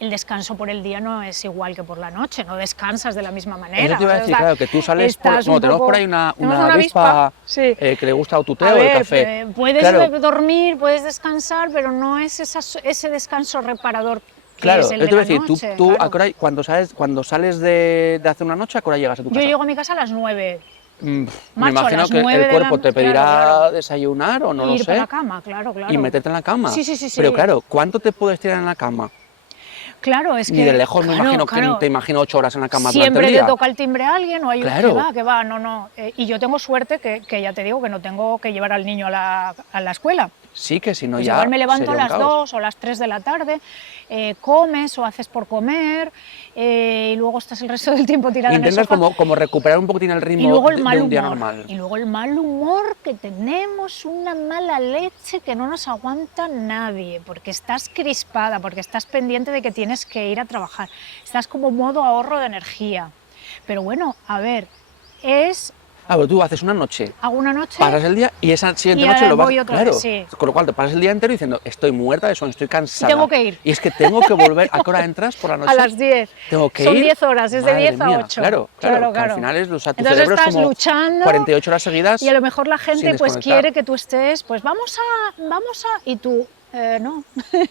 el descanso por el día no es igual que por la noche, no descansas de la misma manera. Eso te iba a decir, claro, que tú sales tenemos por ahí una avispa sí. Que le gusta o tuteo a ver, el café. Puedes dormir, puedes descansar, pero no es ese descanso reparador que Claro, es el yo de te iba la a decir, noche. tú Claro. ¿a qué hora, cuando sales de hacer una noche, a qué hora llegas a tu casa? Yo llego a mi casa a las 9. Me Marcho a imagino las que 9 el de cuerpo la- te pedirá claro. desayunar o no lo Ir sé. para la cama, claro. Y meterte en la cama. Sí, sí, sí, sí. Pero claro, ¿cuánto te puedes tirar en la cama? Claro, es que... Ni de lejos me claro, imagino claro. que te imagino 8 horas en la cama Siempre durante el te día. toca el timbre a alguien o hay Claro. que va, no. Y yo tengo suerte que ya te digo que no tengo que llevar al niño a la escuela. Sí, que si no Pues ya igual me levanto a sería un las caos. 2 o las 3 de la tarde, comes o haces por comer, y luego estás el resto del tiempo tirada en el Intentas sofá. como recuperar un poquitín el Y ritmo luego el de mal un día humor. normal. Y luego el mal humor, que tenemos una mala leche que no nos aguanta nadie, porque estás crispada, porque estás pendiente de que tienes que ir a trabajar. Estás como modo ahorro de energía. Pero bueno, a ver, Pero tú haces una noche, hago una noche... pasas el día y esa siguiente Y noche ahora lo vas... voy otra claro, vez, sí. con lo cual te pasas el día entero diciendo, estoy muerta de sueño, estoy cansada. tengo que ir. Y es que tengo que volver. ¿A qué hora entras por la noche? A las 10. Tengo que Son ir. 10 horas, es de Madre 10 a mía, 8. Claro. Claro. Que al final es, o sea, tu Entonces cerebro estás es como luchando 48 horas seguidas. y a lo mejor la gente sin pues desconectar. quiere que tú estés, pues vamos a, y tú no,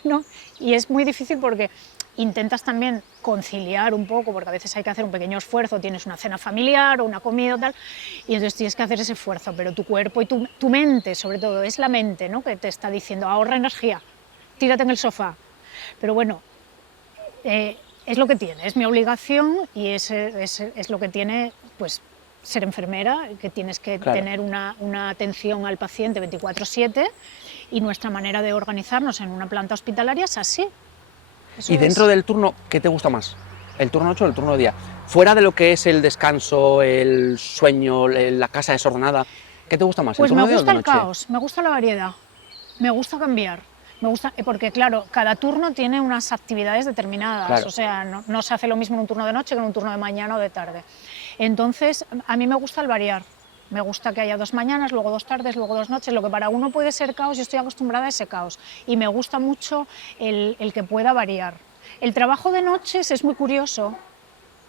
no. Y es muy difícil porque intentas también conciliar un poco, porque a veces hay que hacer un pequeño esfuerzo, tienes una cena familiar o una comida o tal, y entonces tienes que hacer ese esfuerzo, pero tu cuerpo y tu mente, sobre todo, es la mente, ¿no?, que te está diciendo, ahorra energía, tírate en el sofá. Pero bueno, es lo que tiene, es mi obligación y es lo que tiene, pues, ser enfermera, que tienes que Claro. tener una atención al paciente 24/7 y nuestra manera de organizarnos en una planta hospitalaria es así. Eso Y dentro es. del turno, ¿qué te gusta más? ¿El turno noche o el turno de día? Fuera de lo que es el descanso, el sueño, la casa desordenada, ¿qué te gusta más, el Pues me turno de día o el gusta de el noche? caos, me gusta la variedad, me gusta cambiar. Me gusta, porque claro, cada turno tiene unas actividades determinadas, Claro. o sea, no se hace lo mismo en un turno de noche que en un turno de mañana o de tarde. Entonces, a mí me gusta el variar. Me gusta que haya 2 mañanas, luego 2 tardes, luego 2 noches. Lo que para uno puede ser caos, yo estoy acostumbrada a ese caos. Y me gusta mucho el que pueda variar. El trabajo de noches es muy curioso,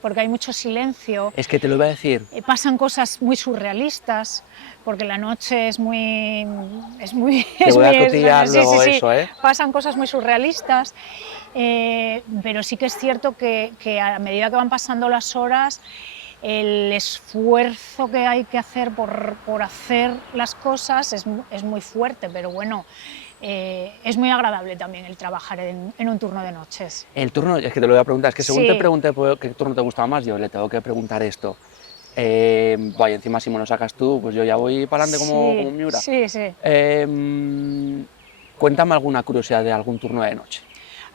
porque hay mucho silencio, Es que te lo iba a decir. pasan cosas muy surrealistas, porque la noche es muy, Te es voy muy, a cotillar sí, sí, luego sí, eso, ¿eh? pasan cosas muy surrealistas, pero sí que es cierto que a medida que van pasando las horas, el esfuerzo que hay que hacer por hacer las cosas es muy fuerte, pero bueno, es muy agradable también el trabajar en un turno de noches. El turno, es que te lo voy a preguntar, es que según te Sí, pregunté qué turno te gustaba más, yo le tengo que preguntar esto. Vaya, encima si me lo sacas tú, pues yo ya voy para adelante como sí, Miura. sí, sí. Cuéntame alguna curiosidad de algún turno de noche.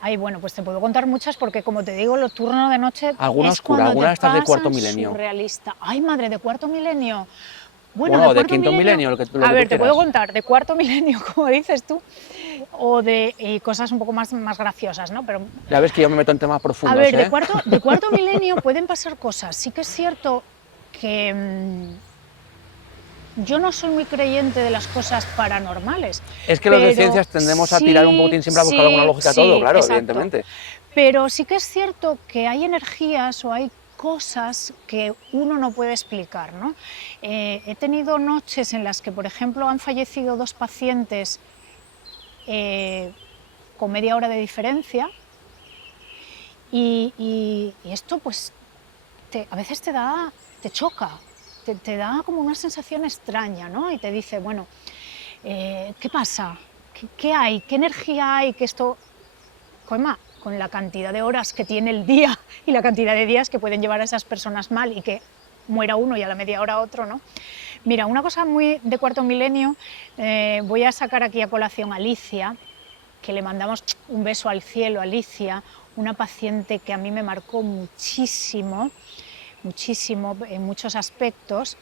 Ay, bueno, pues te puedo contar muchas porque, como te digo, los turnos de noche Alguna es oscura, cuando te alguna de estas de cuarto pasan milenio. surrealista. Ay, madre, de cuarto milenio. Bueno, de Bueno, de cuarto quinto milenio, milenio, lo a que tú ver, te puedo quieras. contar de cuarto milenio, como dices tú, o de cosas un poco más graciosas, ¿no? Pero, Ya ves que yo me meto en temas a profundos, ver, ¿eh? de cuarto milenio pueden pasar cosas. Sí que es cierto que yo no soy muy creyente de las cosas paranormales, Es que los de pero ciencias tendemos a tirar un poquitín siempre a buscar alguna lógica a todo, sí, claro, exacto. evidentemente. Pero sí que es cierto que hay energías o hay cosas que uno no puede explicar, ¿no? He tenido noches en las que, por ejemplo, han fallecido 2 pacientes eh, con media hora de diferencia y esto pues a veces te choca, te da como una sensación extraña, ¿no? Y te dice, bueno, ¿qué pasa? ¿Qué hay? ¿Qué energía hay? Que esto, Coima, con la cantidad de horas que tiene el día y la cantidad de días que pueden llevar a esas personas mal y que muera uno y a la media hora otro, ¿no? Mira, una cosa muy de cuarto milenio, voy a sacar aquí a colación a Alicia, que le mandamos un beso al cielo, Alicia, una paciente que a mí me marcó muchísimo, muchísimo en muchos aspectos.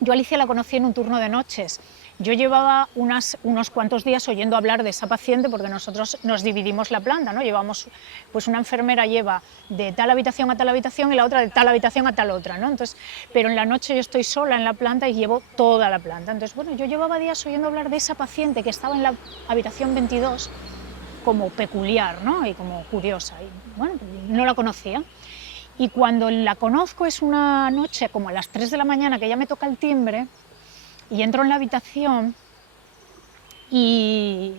Yo a Alicia la conocí en un turno de noches. Yo llevaba unos cuantos días oyendo hablar de esa paciente porque nosotros nos dividimos la planta, ¿no? Llevamos, pues una enfermera lleva de tal habitación a tal habitación y la otra de tal habitación a tal otra, ¿no? Entonces, pero en la noche yo estoy sola en la planta y llevo toda la planta. Entonces, bueno, yo llevaba días oyendo hablar de esa paciente que estaba en la habitación 22 como peculiar, ¿no? Y como curiosa. Y bueno, no la conocía. Y cuando la conozco es una noche como a las 3 de la mañana que ya me toca el timbre y entro en la habitación y,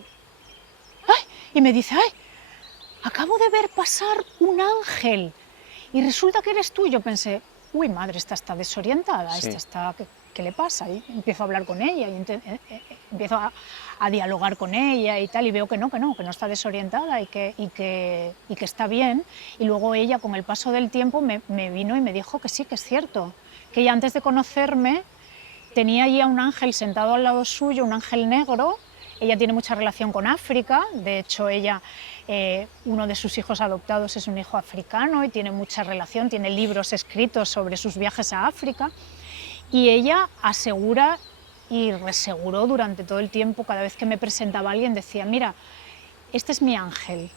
¡ay! Y me dice, ¡ay! Acabo de ver pasar un ángel y resulta que eres tú. Yo pensé, uy, madre, esta está desorientada, Sí. ¿qué le pasa? Y empiezo a hablar con ella y empiezo a dialogar con ella y tal, y veo que no está desorientada y que está bien. Y luego ella, con el paso del tiempo, me vino y me dijo que sí, que es cierto, que ella antes de conocerme tenía allí a un ángel sentado al lado suyo, un ángel negro. Ella tiene mucha relación con África, de hecho ella, uno de sus hijos adoptados es un hijo africano y tiene mucha relación, tiene libros escritos sobre sus viajes a África y ella asegura y reseguró durante todo el tiempo, cada vez que me presentaba a alguien decía, mira, este es mi ángel,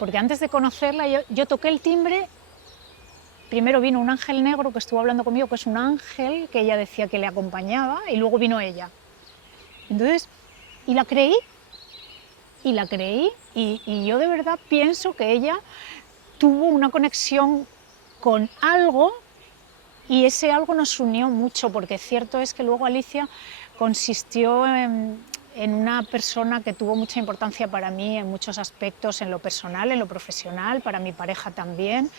porque antes de conocerla yo toqué el timbre. Primero vino un ángel negro que estuvo hablando conmigo, que es un ángel que ella decía que le acompañaba, y luego vino ella. Entonces, y la creí, y yo de verdad pienso que ella tuvo una conexión con algo y ese algo nos unió mucho, porque cierto es que luego Alicia consistió en una persona que tuvo mucha importancia para mí en muchos aspectos, en lo personal, en lo profesional, para mi pareja también,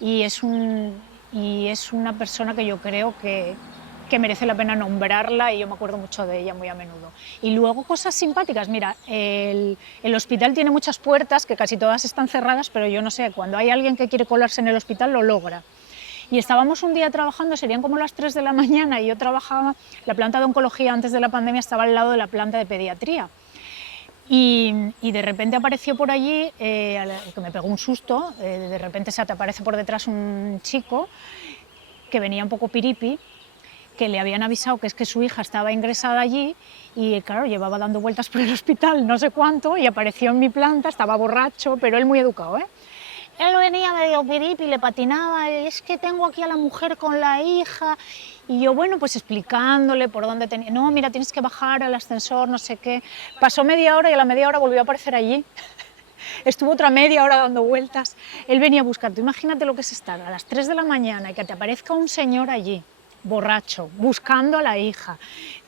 y es una persona que yo creo que merece la pena nombrarla y yo me acuerdo mucho de ella muy a menudo. Y luego cosas simpáticas, mira, el hospital tiene muchas puertas, que casi todas están cerradas, pero yo no sé, cuando hay alguien que quiere colarse en el hospital lo logra. Y estábamos un día trabajando, serían como las 3 de la mañana, y yo trabajaba, la planta de oncología antes de la pandemia estaba al lado de la planta de pediatría. Y de repente apareció por allí, que me pegó un susto, de repente se te aparece por detrás un chico que venía un poco piripi, que le habían avisado que es que su hija estaba ingresada allí y claro, llevaba dando vueltas por el hospital no sé cuánto y apareció en mi planta, estaba borracho, pero él muy educado, ¿eh? Él venía medio piripi, le patinaba, y es que tengo aquí a la mujer con la hija, y yo, bueno, pues explicándole por dónde tenía, no, mira, tienes que bajar al ascensor, no sé qué. Pasó media hora y a la media hora volvió a aparecer allí. Estuvo otra media hora dando vueltas. Él venía a buscarte. Imagínate lo que es estar a las 3 de la mañana y que te aparezca un señor allí, borracho, buscando a la hija,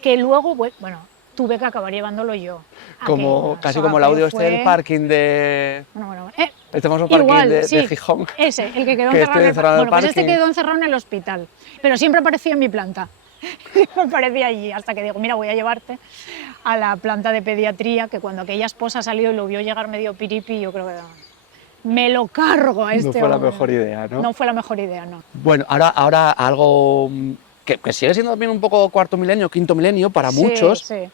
que luego, bueno, tuve que acabar llevándolo yo. Casi como el audio este del parking de... Bueno, el famoso parking igual, de sí, Gijón. ese, el que quedó Que encerrado estoy en el encerrado en el Bueno, pues este parking. quedó encerrado en el hospital, pero siempre aparecía en mi planta. Me parecía allí, hasta que digo, mira, voy a llevarte a la planta de pediatría, que cuando aquella esposa salió y lo vio llegar medio piripi, yo creo que me lo cargo a No este fue la hombre. mejor idea, ¿no? No fue la mejor idea, no. Bueno, ahora algo que sigue siendo también un poco cuarto milenio, quinto milenio para muchos. Sí.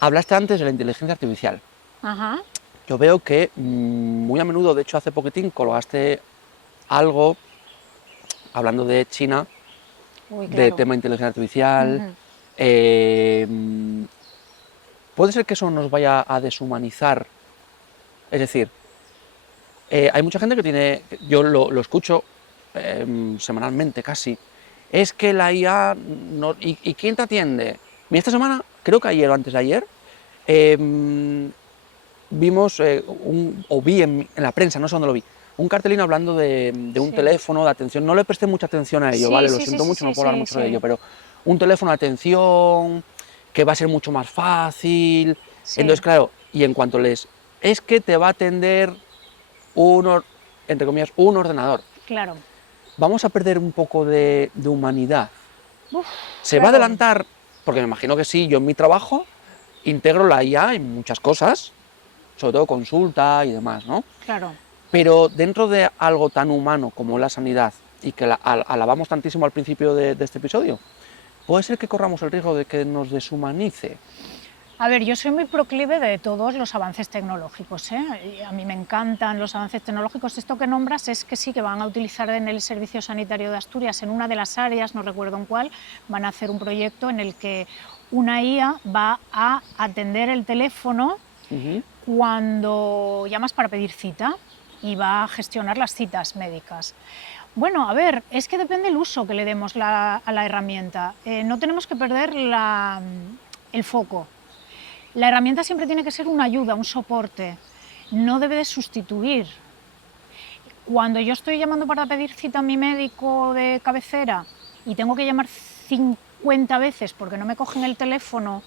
Hablaste antes de la inteligencia artificial. Ajá. Yo veo que muy a menudo, de hecho hace poquitín, colgaste algo hablando de China, Uy, de claro. tema de inteligencia artificial. Ujú. ¿Puede ser que eso nos vaya a deshumanizar? Es decir, hay mucha gente que tiene, yo lo escucho semanalmente casi, es que la IA, ¿y quién te atiende? Mira, esta semana, creo que ayer o antes de ayer, vimos, vi en la prensa, no sé dónde lo vi, un cartelino hablando de un Sí. teléfono de atención. No le presté mucha atención a ello, Sí, ¿vale? Lo sí, siento sí, mucho, no sí, puedo hablar sí, mucho de sí. ello, pero un teléfono de atención que va a ser mucho más fácil. Sí. Entonces, claro, y en cuanto es que te va a atender entre comillas, un ordenador. Claro. Vamos a perder un poco de humanidad. Uf, Se va a claro. adelantar, porque me imagino que sí, yo en mi trabajo integro la IA en muchas cosas, sobre todo consulta y demás, ¿no? Claro. Pero dentro de algo tan humano como la sanidad, y que alabamos tantísimo al principio de este episodio, puede ser que corramos el riesgo de que nos deshumanice. A ver, yo soy muy proclive de todos los avances tecnológicos, ¿eh? Y a mí me encantan los avances tecnológicos. Esto que nombras es que sí, que van a utilizar en el Servicio Sanitario de Asturias, en una de las áreas, no recuerdo en cuál, van a hacer un proyecto en el que una IA va a atender el teléfono cuando llamas para pedir cita y va a gestionar las citas médicas. Bueno, a ver, es que depende el uso que le demos a la herramienta. No tenemos que perder el foco. La herramienta siempre tiene que ser una ayuda, un soporte, no debe de sustituir. Cuando yo estoy llamando para pedir cita a mi médico de cabecera y tengo que llamar 50 veces porque no me cogen el teléfono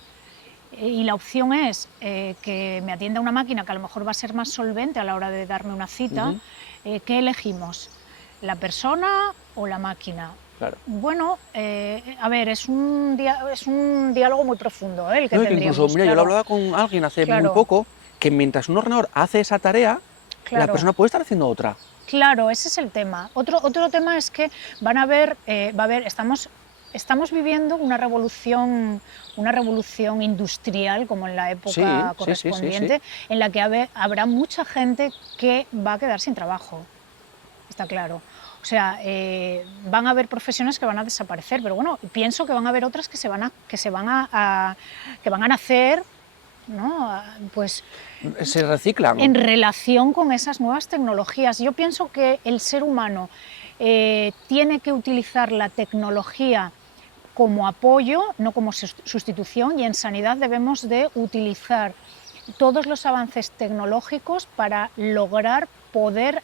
y la opción es que me atienda una máquina que a lo mejor va a ser más solvente a la hora de darme una cita, ¿qué elegimos? ¿La persona o la máquina? Claro. Bueno, a ver, es un diálogo muy profundo, el que No, y que tendríamos. incluso, mira, yo lo Claro. hablaba con alguien hace muy Claro. poco, que mientras un ordenador hace esa tarea, la Claro. persona puede estar haciendo otra. Claro, ese es el tema. Otro tema es que va a haber, estamos viviendo una revolución industrial, como en la época Sí. correspondiente, en la que habrá mucha gente que va a quedar sin trabajo, está claro. O sea, van a haber profesiones que van a desaparecer, pero bueno, pienso que van a haber otras que van a nacer, ¿no? Pues Se reciclan. en relación con esas nuevas tecnologías. Yo pienso que el ser humano tiene que utilizar la tecnología como apoyo, no como sustitución, y en sanidad debemos de utilizar todos los avances tecnológicos para lograr poder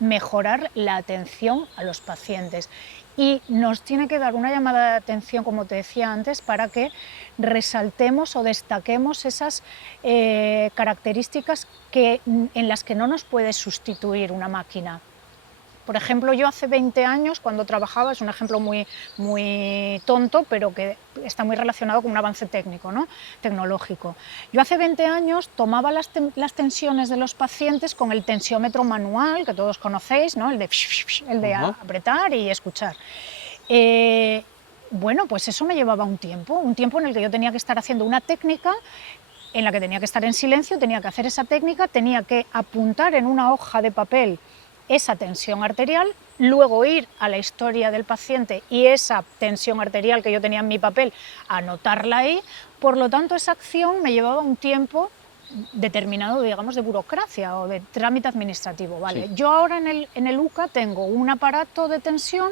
mejorar la atención a los pacientes. y nos tiene que dar una llamada de atención, como te decía antes, para que resaltemos o destaquemos esas características en las que no nos puede sustituir una máquina. Por ejemplo, yo hace 20 años, cuando trabajaba, es un ejemplo muy tonto, pero que está muy relacionado con un avance técnico, ¿no? Tecnológico. Yo hace 20 años tomaba las tensiones de los pacientes con el tensiómetro manual, que todos conocéis, ¿no? El de Ajá. apretar y escuchar. Bueno, pues eso me llevaba un tiempo en el que yo tenía que estar haciendo una técnica en la que tenía que estar en silencio, tenía que hacer esa técnica, tenía que apuntar en una hoja de papel esa tensión arterial, luego ir a la historia del paciente y esa tensión arterial que yo tenía en mi papel, anotarla ahí. Por lo tanto, esa acción me llevaba un tiempo determinado, digamos, de burocracia o de trámite administrativo. ¿Vale? Sí. Yo ahora en el UCA tengo un aparato de tensión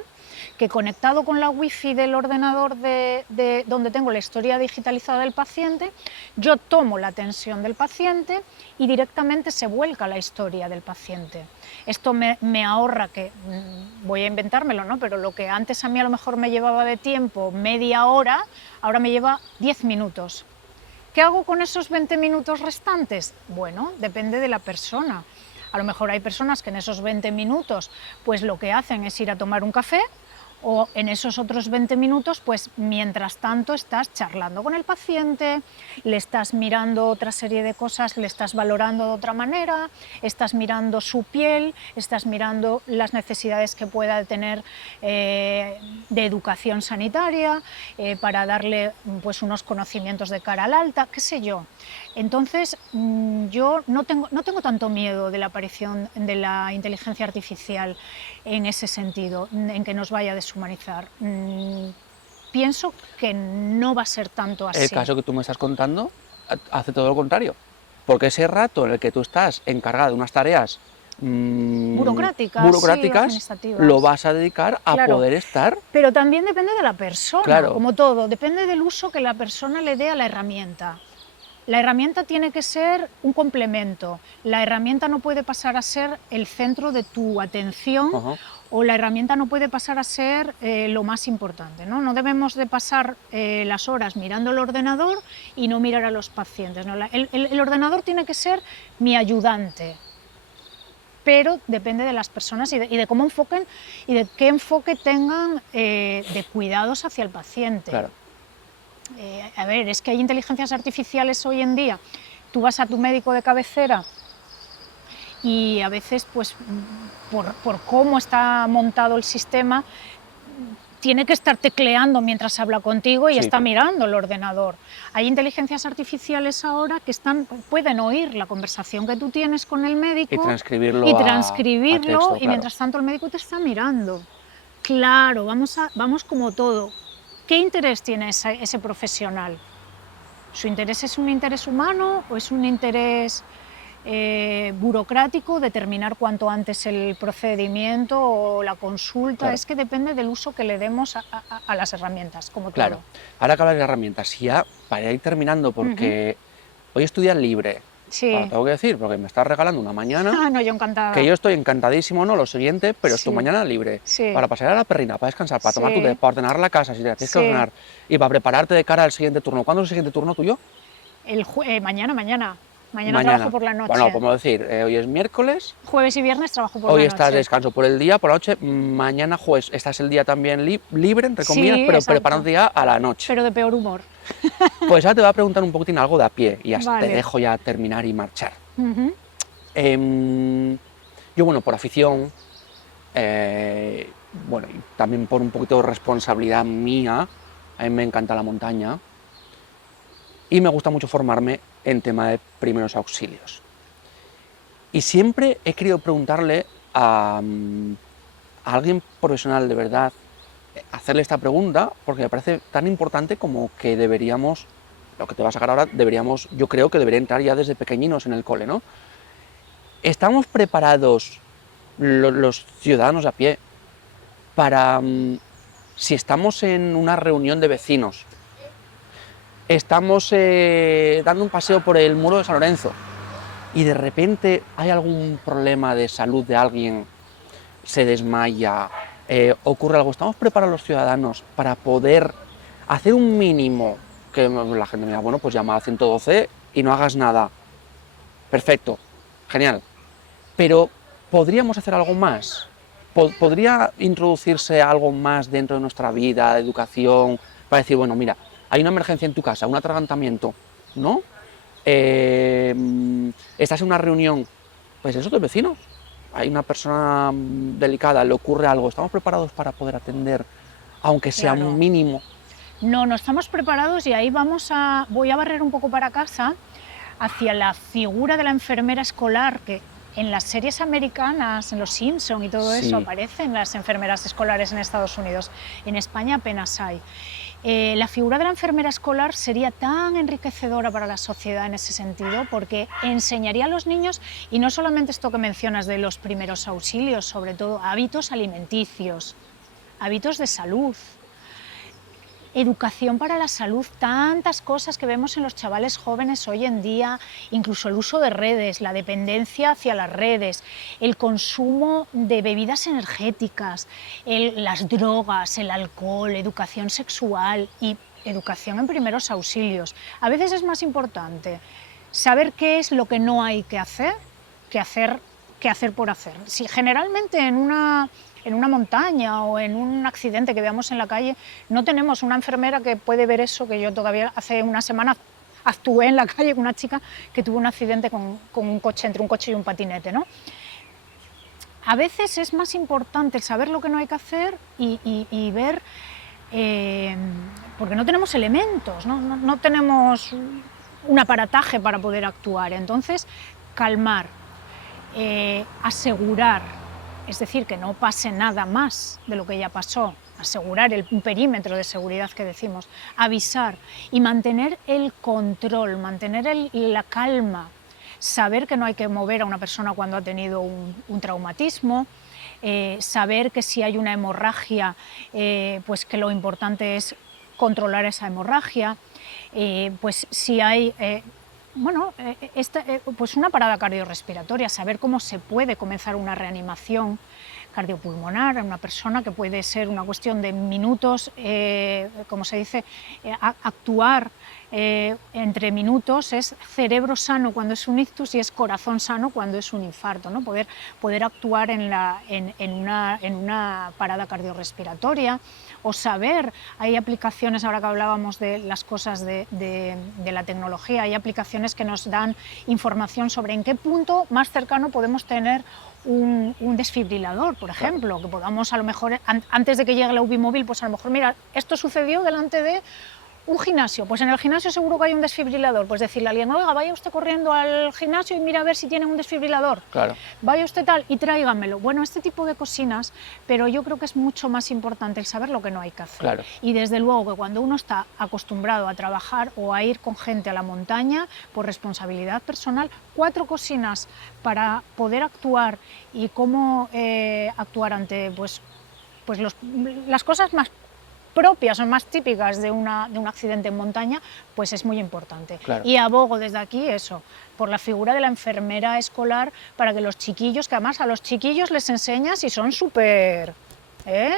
que, conectado con la wifi del ordenador donde tengo la historia digitalizada del paciente, yo tomo la tensión del paciente y directamente se vuelca la historia del paciente. Esto me ahorra, que voy a inventármelo, ¿no? Pero lo que antes a mí a lo mejor me llevaba de tiempo media hora, ahora me lleva 10 minutos. ¿Qué hago con esos 20 minutos restantes? Bueno, depende de la persona. A lo mejor hay personas que en esos 20 minutos pues lo que hacen es ir a tomar un café, o en esos otros 20 minutos, pues mientras tanto estás charlando con el paciente, le estás mirando otra serie de cosas, le estás valorando de otra manera, estás mirando su piel, estás mirando las necesidades que pueda tener de educación sanitaria, para darle pues unos conocimientos de cara al alta, qué sé yo. Entonces, yo no tengo tanto miedo de la aparición de la inteligencia artificial en ese sentido, en que nos vaya a deshumanizar. Pienso que no va a ser tanto así. El caso que tú me estás contando hace todo lo contrario, porque ese rato en el que tú estás encargada de unas tareas Burocráticas, sí, administrativas. lo vas a dedicar a Claro. poder estar. Pero también depende de la persona, Claro. como todo, depende del uso que la persona le dé a la herramienta. La herramienta tiene que ser un complemento, la herramienta no puede pasar a ser el centro de tu atención. Ajá. O la herramienta no puede pasar a ser lo más importante, ¿no? No debemos de pasar las horas mirando el ordenador y no mirar a los pacientes, ¿no? El ordenador tiene que ser mi ayudante, pero depende de las personas y de cómo enfoquen y de qué enfoque tengan de cuidados hacia el paciente. Claro. A ver, es que hay inteligencias artificiales hoy en día. Tú vas a tu médico de cabecera y a veces, pues, por cómo está montado el sistema, tiene que estar tecleando mientras habla contigo y Sí. está mirando el ordenador. Hay inteligencias artificiales ahora que pueden oír la conversación que tú tienes con el médico Y transcribirlo y, a transcribirlo, texto, y claro. mientras tanto el médico te está mirando. Claro, vamos como todo. ¿Qué interés tiene ese profesional? ¿Su interés es un interés humano o es un interés burocrático, determinar cuanto antes el procedimiento o la consulta? Claro. Es que depende del uso que le demos a las herramientas, como Claro. todo. Ahora que hablas de herramientas, ya para ir terminando, porque hoy es tu día libre. Sí. Ahora tengo que decir, porque me estás regalando una mañana Ah, no, yo encantada. que yo estoy encantadísimo, ¿no? Lo siguiente, pero es tu Sí. mañana libre. Sí. Para pasear a la perrina, para descansar, para tomar tu Sí. té, para ordenar la casa, si te tienes que Sí. ordenar, y para prepararte de cara al siguiente turno. ¿Cuándo es el siguiente turno tuyo? Mañana. Mañana trabajo por la noche. Bueno, podemos decir, hoy es miércoles, Jueves y viernes trabajo por hoy la estás noche. de descanso por el día, por la noche, mañana jueves estás el día también libre, entre comillas, Sí, pero exacto. preparándote ya a la noche. Pero de peor humor. Pues ahora te voy a preguntar un poquitín algo de a pie y hasta Vale. te dejo ya terminar y marchar. Ujú. Yo, bueno, por afición, bueno, y también por un poquito de responsabilidad mía, a mí me encanta la montaña y me gusta mucho formarme en tema de primeros auxilios. Y siempre he querido preguntarle a alguien profesional de verdad, hacerle esta pregunta, porque me parece tan importante como que deberíamos, lo que te va a sacar ahora, yo creo que debería entrar ya desde pequeñinos en el cole, ¿no? ¿Estamos preparados los ciudadanos a pie para, si estamos en una reunión de vecinos, estamos dando un paseo por el muro de San Lorenzo y de repente hay algún problema de salud de alguien, se desmaya, ocurre algo, ¿estamos preparados los ciudadanos para poder hacer un mínimo? Que la gente me diga, bueno, pues llama al 112 y no hagas nada. Perfecto, genial. Pero ¿podríamos hacer algo más? ¿Podría introducirse algo más dentro de nuestra vida, de educación, para decir, bueno, mira, hay una emergencia en tu casa, un atragantamiento, ¿no? Estás en una reunión, pues eso, tus vecinos. Hay una persona delicada, le ocurre algo, ¿estamos preparados para poder atender, aunque sea Claro. un mínimo? No estamos preparados y ahí voy a barrer un poco para casa hacia la figura de la enfermera escolar que en las series americanas, en Los Simpson y todo eso, Sí. aparecen las enfermeras escolares en Estados Unidos. En España apenas hay. La figura de la enfermera escolar sería tan enriquecedora para la sociedad en ese sentido, porque enseñaría a los niños, y no solamente esto que mencionas de los primeros auxilios, sobre todo hábitos alimenticios, hábitos de salud, educación para la salud, tantas cosas que vemos en los chavales jóvenes hoy en día, incluso el uso de redes, la dependencia hacia las redes, el consumo de bebidas energéticas, las drogas, el alcohol, educación sexual y educación en primeros auxilios. A veces es más importante saber qué es lo que no hay que hacer que hacer por hacer. Si generalmente en una montaña o en un accidente que veamos en la calle, no tenemos una enfermera que puede ver eso, que yo todavía hace una semana actué en la calle con una chica que tuvo un accidente con un coche, entre un coche y un patinete, ¿no? A veces es más importante el saber lo que no hay que hacer y ver, porque no tenemos elementos, no tenemos un aparataje para poder actuar. Entonces, calmar, asegurar, es decir, que no pase nada más de lo que ya pasó, asegurar un perímetro de seguridad que decimos, avisar y mantener el control, mantener la calma, saber que no hay que mover a una persona cuando ha tenido un traumatismo, saber que si hay una hemorragia, pues que lo importante es controlar esa hemorragia, pues si hay pues una parada cardiorrespiratoria, saber cómo se puede comenzar una reanimación cardiopulmonar en una persona, que puede ser una cuestión de minutos, como se dice, actuar entre minutos, es cerebro sano cuando es un ictus y es corazón sano cuando es un infarto, ¿no? Poder actuar en una parada cardiorrespiratoria, o saber, hay aplicaciones, ahora que hablábamos de las cosas de la tecnología, hay aplicaciones que nos dan información sobre en qué punto más cercano podemos tener un desfibrilador, por ejemplo, claro, que podamos a lo mejor, antes de que llegue la UBI móvil, pues a lo mejor, mira, esto sucedió delante de un gimnasio, pues en el gimnasio seguro que hay un desfibrilador, pues decirle a alguien, oiga, vaya usted corriendo al gimnasio y mira a ver si tiene un desfibrilador, Claro. vaya usted tal y tráigamelo. Bueno, este tipo de cocinas, pero yo creo que es mucho más importante el saber lo que no hay que hacer. Claro. Y desde luego que cuando uno está acostumbrado a trabajar o a ir con gente a la montaña por responsabilidad personal, 4 cocinas para poder actuar y cómo actuar ante las cosas más propias o más típicas de un accidente en montaña, pues es muy importante. Claro. Y abogo desde aquí eso, por la figura de la enfermera escolar, para que los chiquillos, que además a los chiquillos les enseñas y son súper...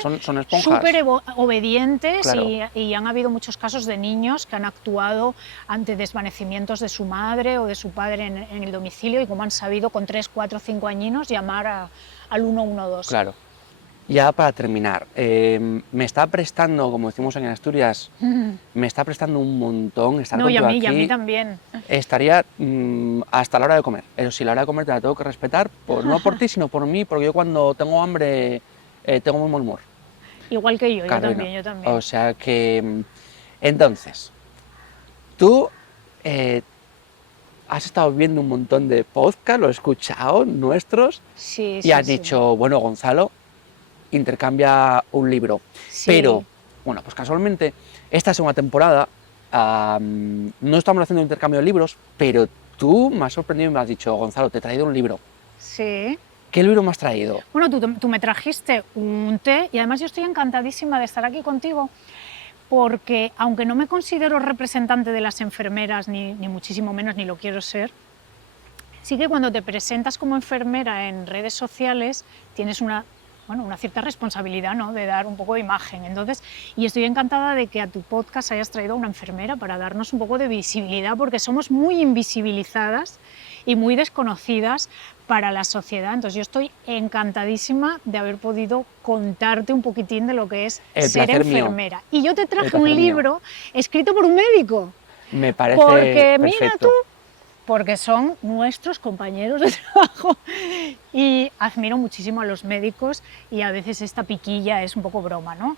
Son esponjas. Súper obedientes, Claro. y han habido muchos casos de niños que han actuado ante desvanecimientos de su madre o de su padre en el domicilio, y como han sabido con 3, 4, 5 añinos llamar al 112. Claro. Ya para terminar, me está prestando, como decimos en Asturias, me está prestando un montón estar No, y contigo a aquí. mí también. Estaría hasta la hora de comer. Eso sí, la hora de comer te la tengo que respetar, no por ti, sino por mí, porque yo cuando tengo hambre tengo muy mal humor. Igual que yo, Carolina. yo también. O sea que, entonces, tú has estado viendo un montón de podcasts, lo he escuchado, nuestros, Sí, y sí, has sí. dicho, bueno, Gonzalo, intercambia un libro. Sí. Pero, bueno, pues casualmente, esta segunda temporada no estamos haciendo intercambio de libros, pero tú me has sorprendido y me has dicho, Gonzalo, te he traído un libro. Sí. ¿Qué libro me has traído? Bueno, tú me trajiste un té, y además yo estoy encantadísima de estar aquí contigo, porque aunque no me considero representante de las enfermeras, ni muchísimo menos, ni lo quiero ser, sí que cuando te presentas como enfermera en redes sociales tienes una bueno, una cierta responsabilidad, ¿no? De dar un poco de imagen. Entonces, y estoy encantada de que a tu podcast hayas traído a una enfermera para darnos un poco de visibilidad, porque somos muy invisibilizadas y muy desconocidas para la sociedad. Entonces, yo estoy encantadísima de haber podido contarte un poquitín de lo que es El ser placer mío. enfermera. Y yo te El traje placer un mío. libro escrito por un médico. Me parece Porque mira perfecto. tú, porque son nuestros compañeros de trabajo y admiro muchísimo a los médicos y a veces esta piquilla es un poco broma, ¿no?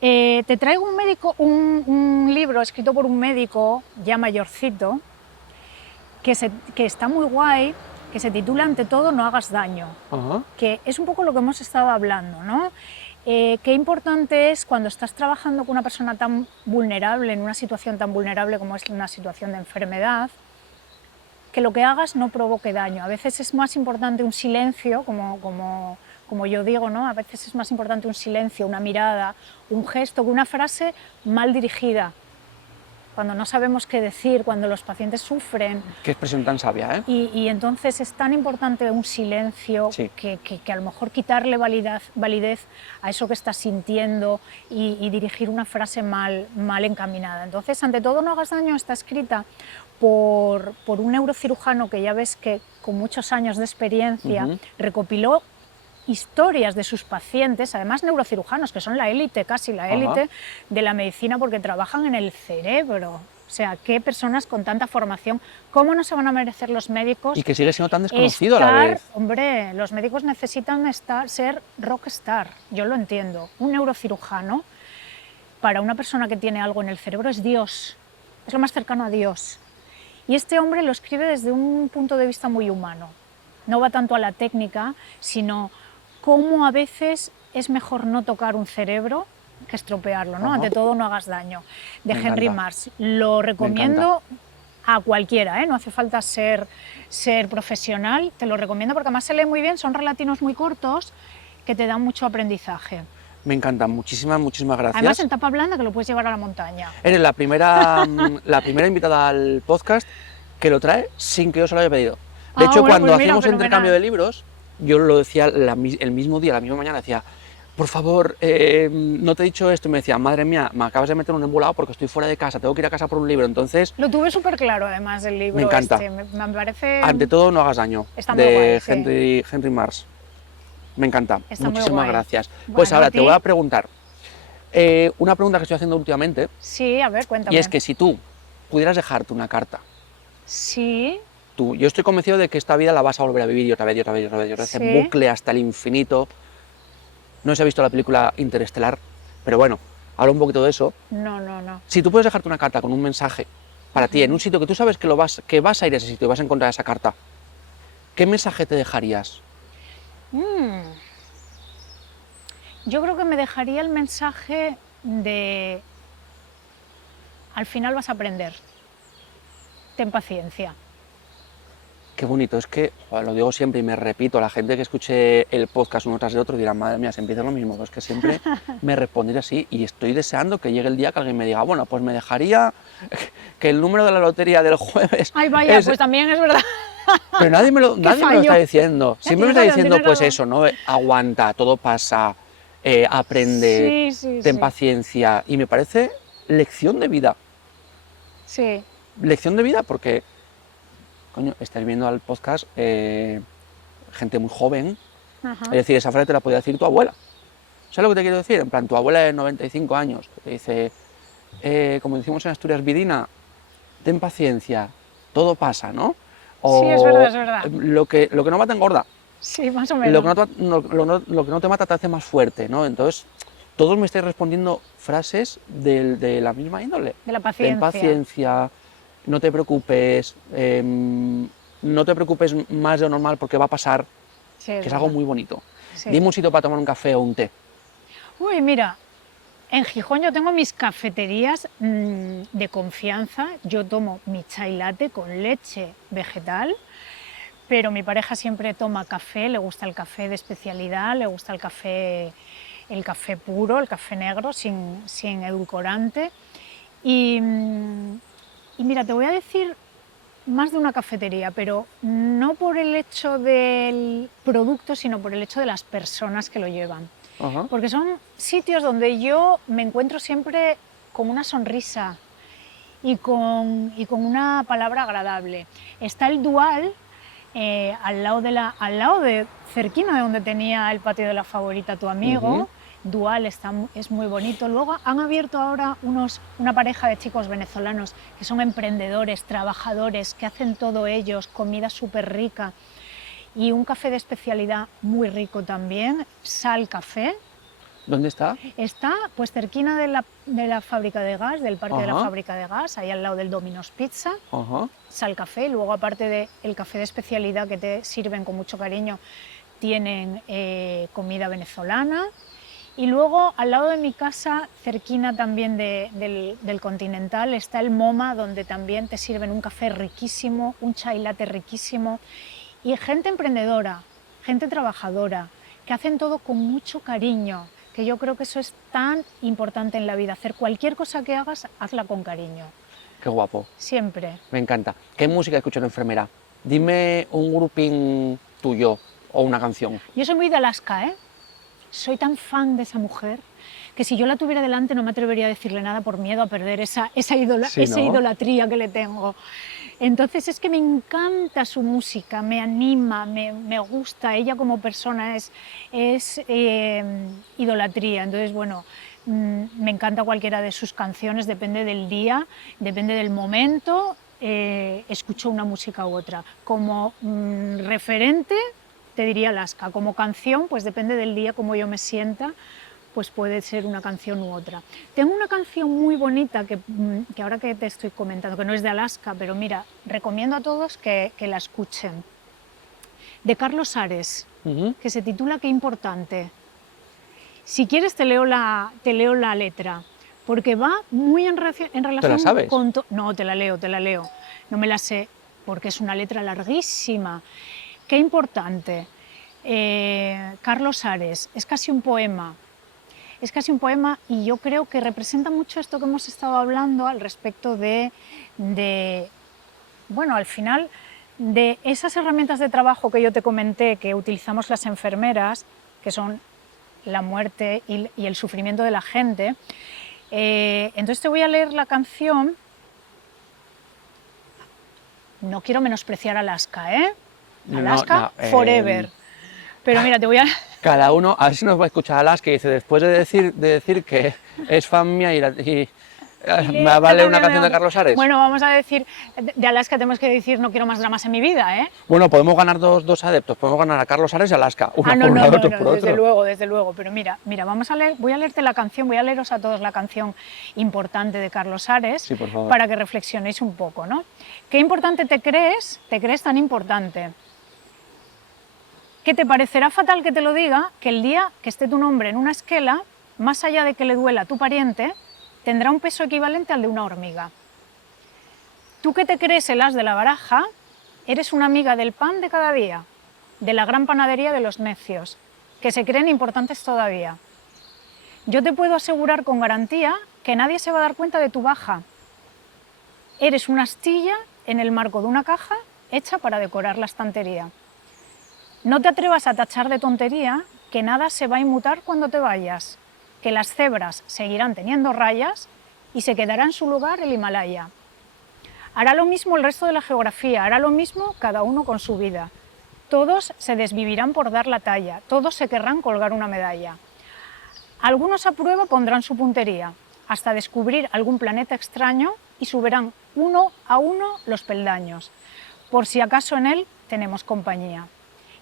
Te traigo un libro escrito por un médico ya mayorcito que está muy guay, que se titula Ante todo no hagas daño, Ajá. que es un poco lo que hemos estado hablando, ¿no? Qué importante es cuando estás trabajando con una persona tan vulnerable, en una situación tan vulnerable como es una situación de enfermedad, que lo que hagas no provoque daño. A veces es más importante un silencio, como yo digo, ¿no? A veces es más importante un silencio, una mirada, un gesto, que una frase mal dirigida. Cuando no sabemos qué decir, cuando los pacientes sufren, Qué expresión tan sabia, ¿eh? y entonces es tan importante un silencio Sí. que a lo mejor quitarle validez a eso que estás sintiendo y dirigir una frase mal encaminada. Entonces, ante todo no hagas daño está escrita por un neurocirujano que ya ves que con muchos años de experiencia recopiló historias de sus pacientes, además neurocirujanos, que son la élite, casi la élite de la medicina, porque trabajan en el cerebro. O sea, qué personas con tanta formación, ¿cómo no se van a merecer los médicos? Y que sigue siendo tan desconocido a la vez. Hombre, los médicos necesitan ser rockstar, yo lo entiendo. Un neurocirujano, para una persona que tiene algo en el cerebro, es Dios, es lo más cercano a Dios. Y este hombre lo escribe desde un punto de vista muy humano. No va tanto a la técnica, sino cómo a veces es mejor no tocar un cerebro que estropearlo, ¿no? Ante todo, no hagas daño, de Me Henry encanta. Mars. Lo recomiendo a cualquiera, ¿eh? No hace falta ser profesional, te lo recomiendo porque además se lee muy bien, son relatinos muy cortos que te dan mucho aprendizaje. Me encanta. Muchísimas gracias. Además, en tapa blanda que lo puedes llevar a la montaña. Eres la primera invitada al podcast que lo trae sin que yo se lo haya pedido. De hecho, bueno, cuando pues mira, hacíamos fenomenal. intercambio de libros, yo lo decía el mismo día, la misma mañana, decía, por favor, no te he dicho esto, y me decía, madre mía, me acabas de meter un embolado porque estoy fuera de casa, tengo que ir a casa por un libro, entonces, Lo tuve súper claro, además, del libro. Me encanta. Me parece... ante todo, no hagas daño, Está muy de guay, sí. Henry Mars. Me encanta, Está muy muchísimas guay. gracias. Bueno, Pues ahora a te ti. voy a preguntar, una pregunta que estoy haciendo últimamente, Sí, a ver, cuéntame. y es que si tú pudieras dejarte una carta, Sí, yo estoy convencido de que esta vida la vas a volver a vivir y otra vez y otra vez y otra vez, y otra vez, en Sí. bucle hasta el infinito. No se ha visto la película Interestelar, pero bueno, habla un poquito de eso. no. Si tú puedes dejarte una carta con un mensaje para ti en un sitio que tú sabes que vas a ir a ese sitio y vas a encontrar esa carta, ¿qué mensaje te dejarías? Yo creo que me dejaría el mensaje de... Al final vas a aprender. Ten paciencia. Qué bonito, es que joder, lo digo siempre y me repito, la gente que escuche el podcast uno tras de otro dirá, madre mía, se empieza lo mismo, pero es que siempre me responderé así y estoy deseando que llegue el día que alguien me diga, bueno, pues me dejaría que el número de la lotería del jueves Ay, vaya, es... pues también es verdad. Pero nadie me lo fallo. está diciendo, Ya siempre me tienes está razón, diciendo tienes pues razón. eso, ¿no? Aguanta, todo pasa, aprende, Sí, ten sí. paciencia y me parece lección de vida. Sí, Lección de vida porque, coño, estáis viendo al podcast gente muy joven, ajá. es decir, esa frase te la podía decir tu abuela. ¿Sabes lo que te quiero decir? En plan, tu abuela de 95 años, que te dice, como decimos en Asturias, Vidina, ten paciencia, todo pasa, ¿no? Sí, es verdad, es verdad. Lo que no mata engorda, Sí, más o lo menos. que no te mata te hace más fuerte, ¿no? Entonces, todos me estáis respondiendo frases de la misma índole. De la paciencia. Ten paciencia, no te preocupes, no te preocupes más de lo normal porque va a pasar, Sí, que es algo muy bonito. Sí. Dime un sitio para tomar un café o un té. Uy, mira, en Gijón yo tengo mis cafeterías de confianza. Yo tomo mi chai latte con leche vegetal, pero mi pareja siempre toma café, le gusta el café de especialidad, le gusta el café puro, el café negro, sin edulcorante. Y mira, te voy a decir más de una cafetería, pero no por el hecho del producto, sino por el hecho de las personas que lo llevan. Ajá. Porque son sitios donde yo me encuentro siempre con una sonrisa y con una palabra agradable. Está el Dual, al lado de cerquina de donde tenía el patio de la Favorita tu amigo. Ujú. Dual es muy bonito. Luego han abierto ahora una pareja de chicos venezolanos que son emprendedores, trabajadores, que hacen todo ellos, comida súper rica y un café de especialidad muy rico también, Sal Café. ¿Dónde está? Está pues cerquina de la fábrica de gas, del parque de la Ajá. fábrica de gas, ahí al lado del Domino's Pizza. Ajá. Sal Café, luego aparte del café de especialidad que te sirven con mucho cariño, tienen comida venezolana. Y luego al lado de mi casa, cerquina también del Continental, está el MoMA, donde también te sirven un café riquísimo, un chai latte riquísimo, y gente emprendedora, gente trabajadora, que hacen todo con mucho cariño, que yo creo que eso es tan importante en la vida, hacer cualquier cosa que hagas, hazla con cariño, Qué guapo. siempre. Me encanta. ¿Qué música escucha una enfermera? Dime un grupín tuyo o una canción. Yo soy muy de Alaska, ¿eh? Soy tan fan de esa mujer que si yo la tuviera delante no me atrevería a decirle nada por miedo a perder esa Sí, ¿no? idolatría que le tengo. Entonces es que me encanta su música, me anima, me gusta, ella como persona es idolatría. Entonces, bueno, me encanta cualquiera de sus canciones, depende del día, depende del momento, escucho una música u otra. Como referente te diría Alaska, como canción pues depende del día, como yo me sienta, pues puede ser una canción u otra. Tengo una canción muy bonita que ahora que te estoy comentando, que no es de Alaska, pero mira, recomiendo a todos que la escuchen, de Carlos Ares, Ujú. que se titula Qué importante. Si quieres te leo la letra, porque va muy en relación sabes? con... No, te la leo, no me la sé, porque es una letra larguísima. Qué importante. Carlos Ares, es casi un poema. Es casi un poema y yo creo que representa mucho esto que hemos estado hablando al respecto bueno, al final, de esas herramientas de trabajo que yo te comenté que utilizamos las enfermeras, que son la muerte y el sufrimiento de la gente. Entonces te voy a leer la canción. No quiero menospreciar Alaska, ¿eh? Alaska forever. Pero mira, te voy a... Cada uno, a ver si nos va a escuchar Alaska y dice, después de decir que es fan mía me vale una canción de Carlos Ares. Bueno, vamos a decir, de Alaska tenemos que decir no quiero más dramas en mi vida, ¿eh? Bueno, podemos ganar dos adeptos, podemos ganar a Carlos Ares y Alaska, uno por un lado, otro por otro. Desde luego, pero mira, voy a leerte la canción, voy a leeros a todos la canción importante de Carlos Ares, Sí, por favor. para que reflexionéis un poco, ¿no? ¿Qué importante te crees tan importante? ¿Qué te parecerá fatal que te lo diga, que el día que esté tu nombre en una esquela, más allá de que le duela a tu pariente, tendrá un peso equivalente al de una hormiga? Tú que te crees el as de la baraja, eres una amiga del pan de cada día, de la gran panadería de los necios, que se creen importantes todavía. Yo te puedo asegurar con garantía que nadie se va a dar cuenta de tu baja. Eres una astilla en el marco de una caja hecha para decorar la estantería. No te atrevas a tachar de tontería que nada se va a inmutar cuando te vayas, que las cebras seguirán teniendo rayas y se quedará en su lugar el Himalaya. Hará lo mismo el resto de la geografía, hará lo mismo cada uno con su vida. Todos se desvivirán por dar la talla, todos se querrán colgar una medalla. Algunos a prueba pondrán su puntería, hasta descubrir algún planeta extraño y subirán uno a uno los peldaños, por si acaso en él tenemos compañía.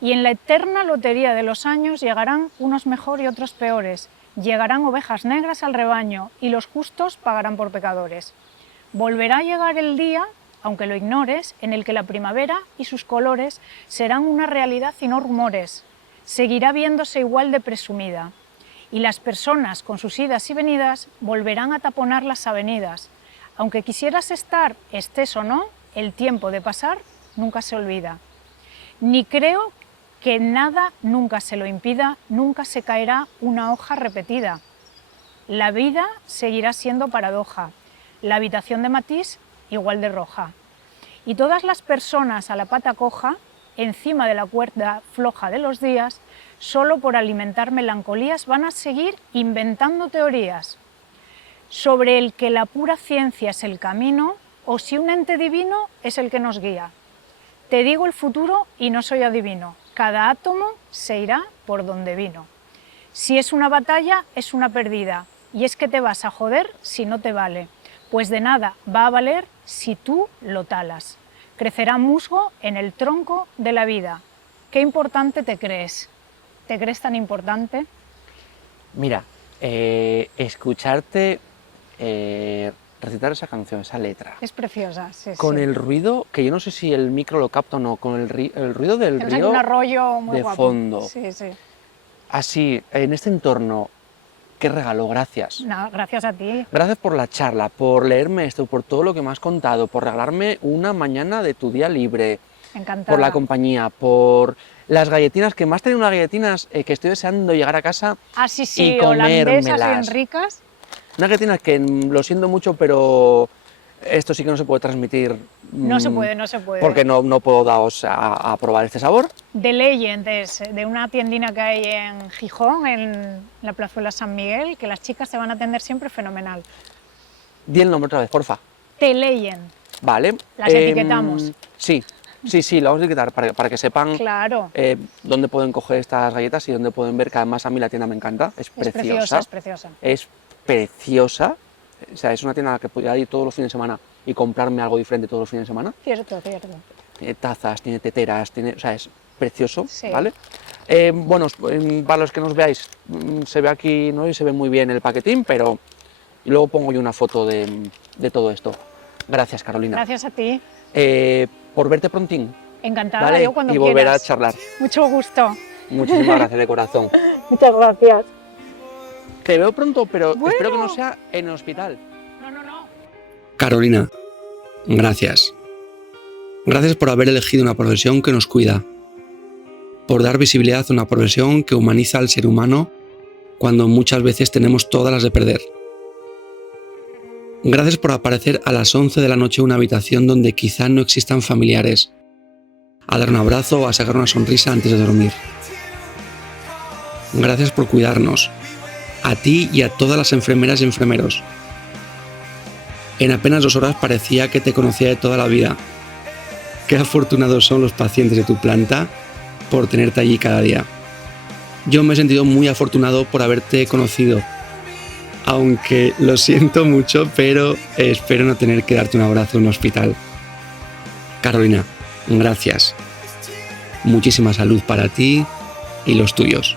Y en la eterna lotería de los años llegarán unos mejor y otros peores, llegarán ovejas negras al rebaño y los justos pagarán por pecadores. Volverá a llegar el día, aunque lo ignores, en el que la primavera y sus colores serán una realidad y no rumores. Seguirá viéndose igual de presumida. Y las personas, con sus idas y venidas, volverán a taponar las avenidas. Aunque quisieras estar, estés o no, el tiempo de pasar nunca se olvida. Ni creo que nada nunca se lo impida, nunca se caerá una hoja repetida. La vida seguirá siendo paradoja, la habitación de Matisse igual de roja. Y todas las personas a la pata coja, encima de la cuerda floja de los días, solo por alimentar melancolías, van a seguir inventando teorías sobre el que la pura ciencia es el camino o si un ente divino es el que nos guía. Te digo el futuro y no soy adivino. Cada átomo se irá por donde vino. Si es una batalla, es una perdida. Y es que te vas a joder si no te vale. Pues de nada va a valer si tú lo talas. Crecerá musgo en el tronco de la vida. ¿Qué importante te crees? ¿Te crees tan importante? Mira, escucharte recitar esa canción, esa letra, Es preciosa, sí, con sí. el ruido, que yo no sé si el micro lo capta o no, con el ruido del Tenemos aquí río un arroyo muy de guapo. fondo, Sí, sí. así, en este entorno, qué regalo, gracias. No, gracias a ti. Gracias por la charla, por leerme esto, por todo lo que me has contado, por regalarme una mañana de tu día libre, Encantada. por la compañía, por las galletinas, que más tenido unas galletinas que estoy deseando llegar a casa Ah, sí, y sí, holandesas bien comérmelas. ricas. Unas galletinas que lo siento mucho, pero esto sí que no se puede transmitir. No se puede, no se puede. Porque no puedo daros a probar este sabor. The Legend es de una tiendina que hay en Gijón, en la plazuela San Miguel, que las chicas te van a atender siempre fenomenal. Di el nombre otra vez, porfa. The Legend, Vale. Las etiquetamos. Sí, lo vamos a etiquetar para que sepan claro. dónde pueden coger estas galletas y dónde pueden ver que además a mí la tienda me encanta. Es preciosa. Es preciosa. Es preciosa. O sea, es una tienda a la que podría ir todos los fines de semana y comprarme algo diferente todos los fines de semana. Cierto, cierto. Tiene tazas, tiene teteras, o sea, es precioso, Sí. ¿vale? Bueno, para los que nos veáis, se ve aquí, ¿no? Y se ve muy bien el paquetín, pero y luego pongo yo una foto de todo esto. Gracias, Carolina. Gracias a ti. Por verte prontín, Encantada, ¿vale? yo cuando Y volver quieras. a charlar. Mucho gusto. Muchísimas gracias de corazón. Muchas gracias. Te veo pronto, pero Bueno. espero que no sea en el hospital. No. Carolina, gracias. Gracias por haber elegido una profesión que nos cuida, por dar visibilidad a una profesión que humaniza al ser humano cuando muchas veces tenemos todas las de perder. Gracias por aparecer a las 11 de la noche en una habitación donde quizá no existan familiares, a dar un abrazo o a sacar una sonrisa antes de dormir. Gracias por cuidarnos, a ti y a todas las enfermeras y enfermeros. En apenas 2 horas parecía que te conocía de toda la vida. Qué afortunados son los pacientes de tu planta por tenerte allí cada día. Yo me he sentido muy afortunado por haberte conocido, aunque lo siento mucho, pero espero no tener que darte un abrazo en un hospital. Carolina, gracias. Muchísima salud para ti y los tuyos.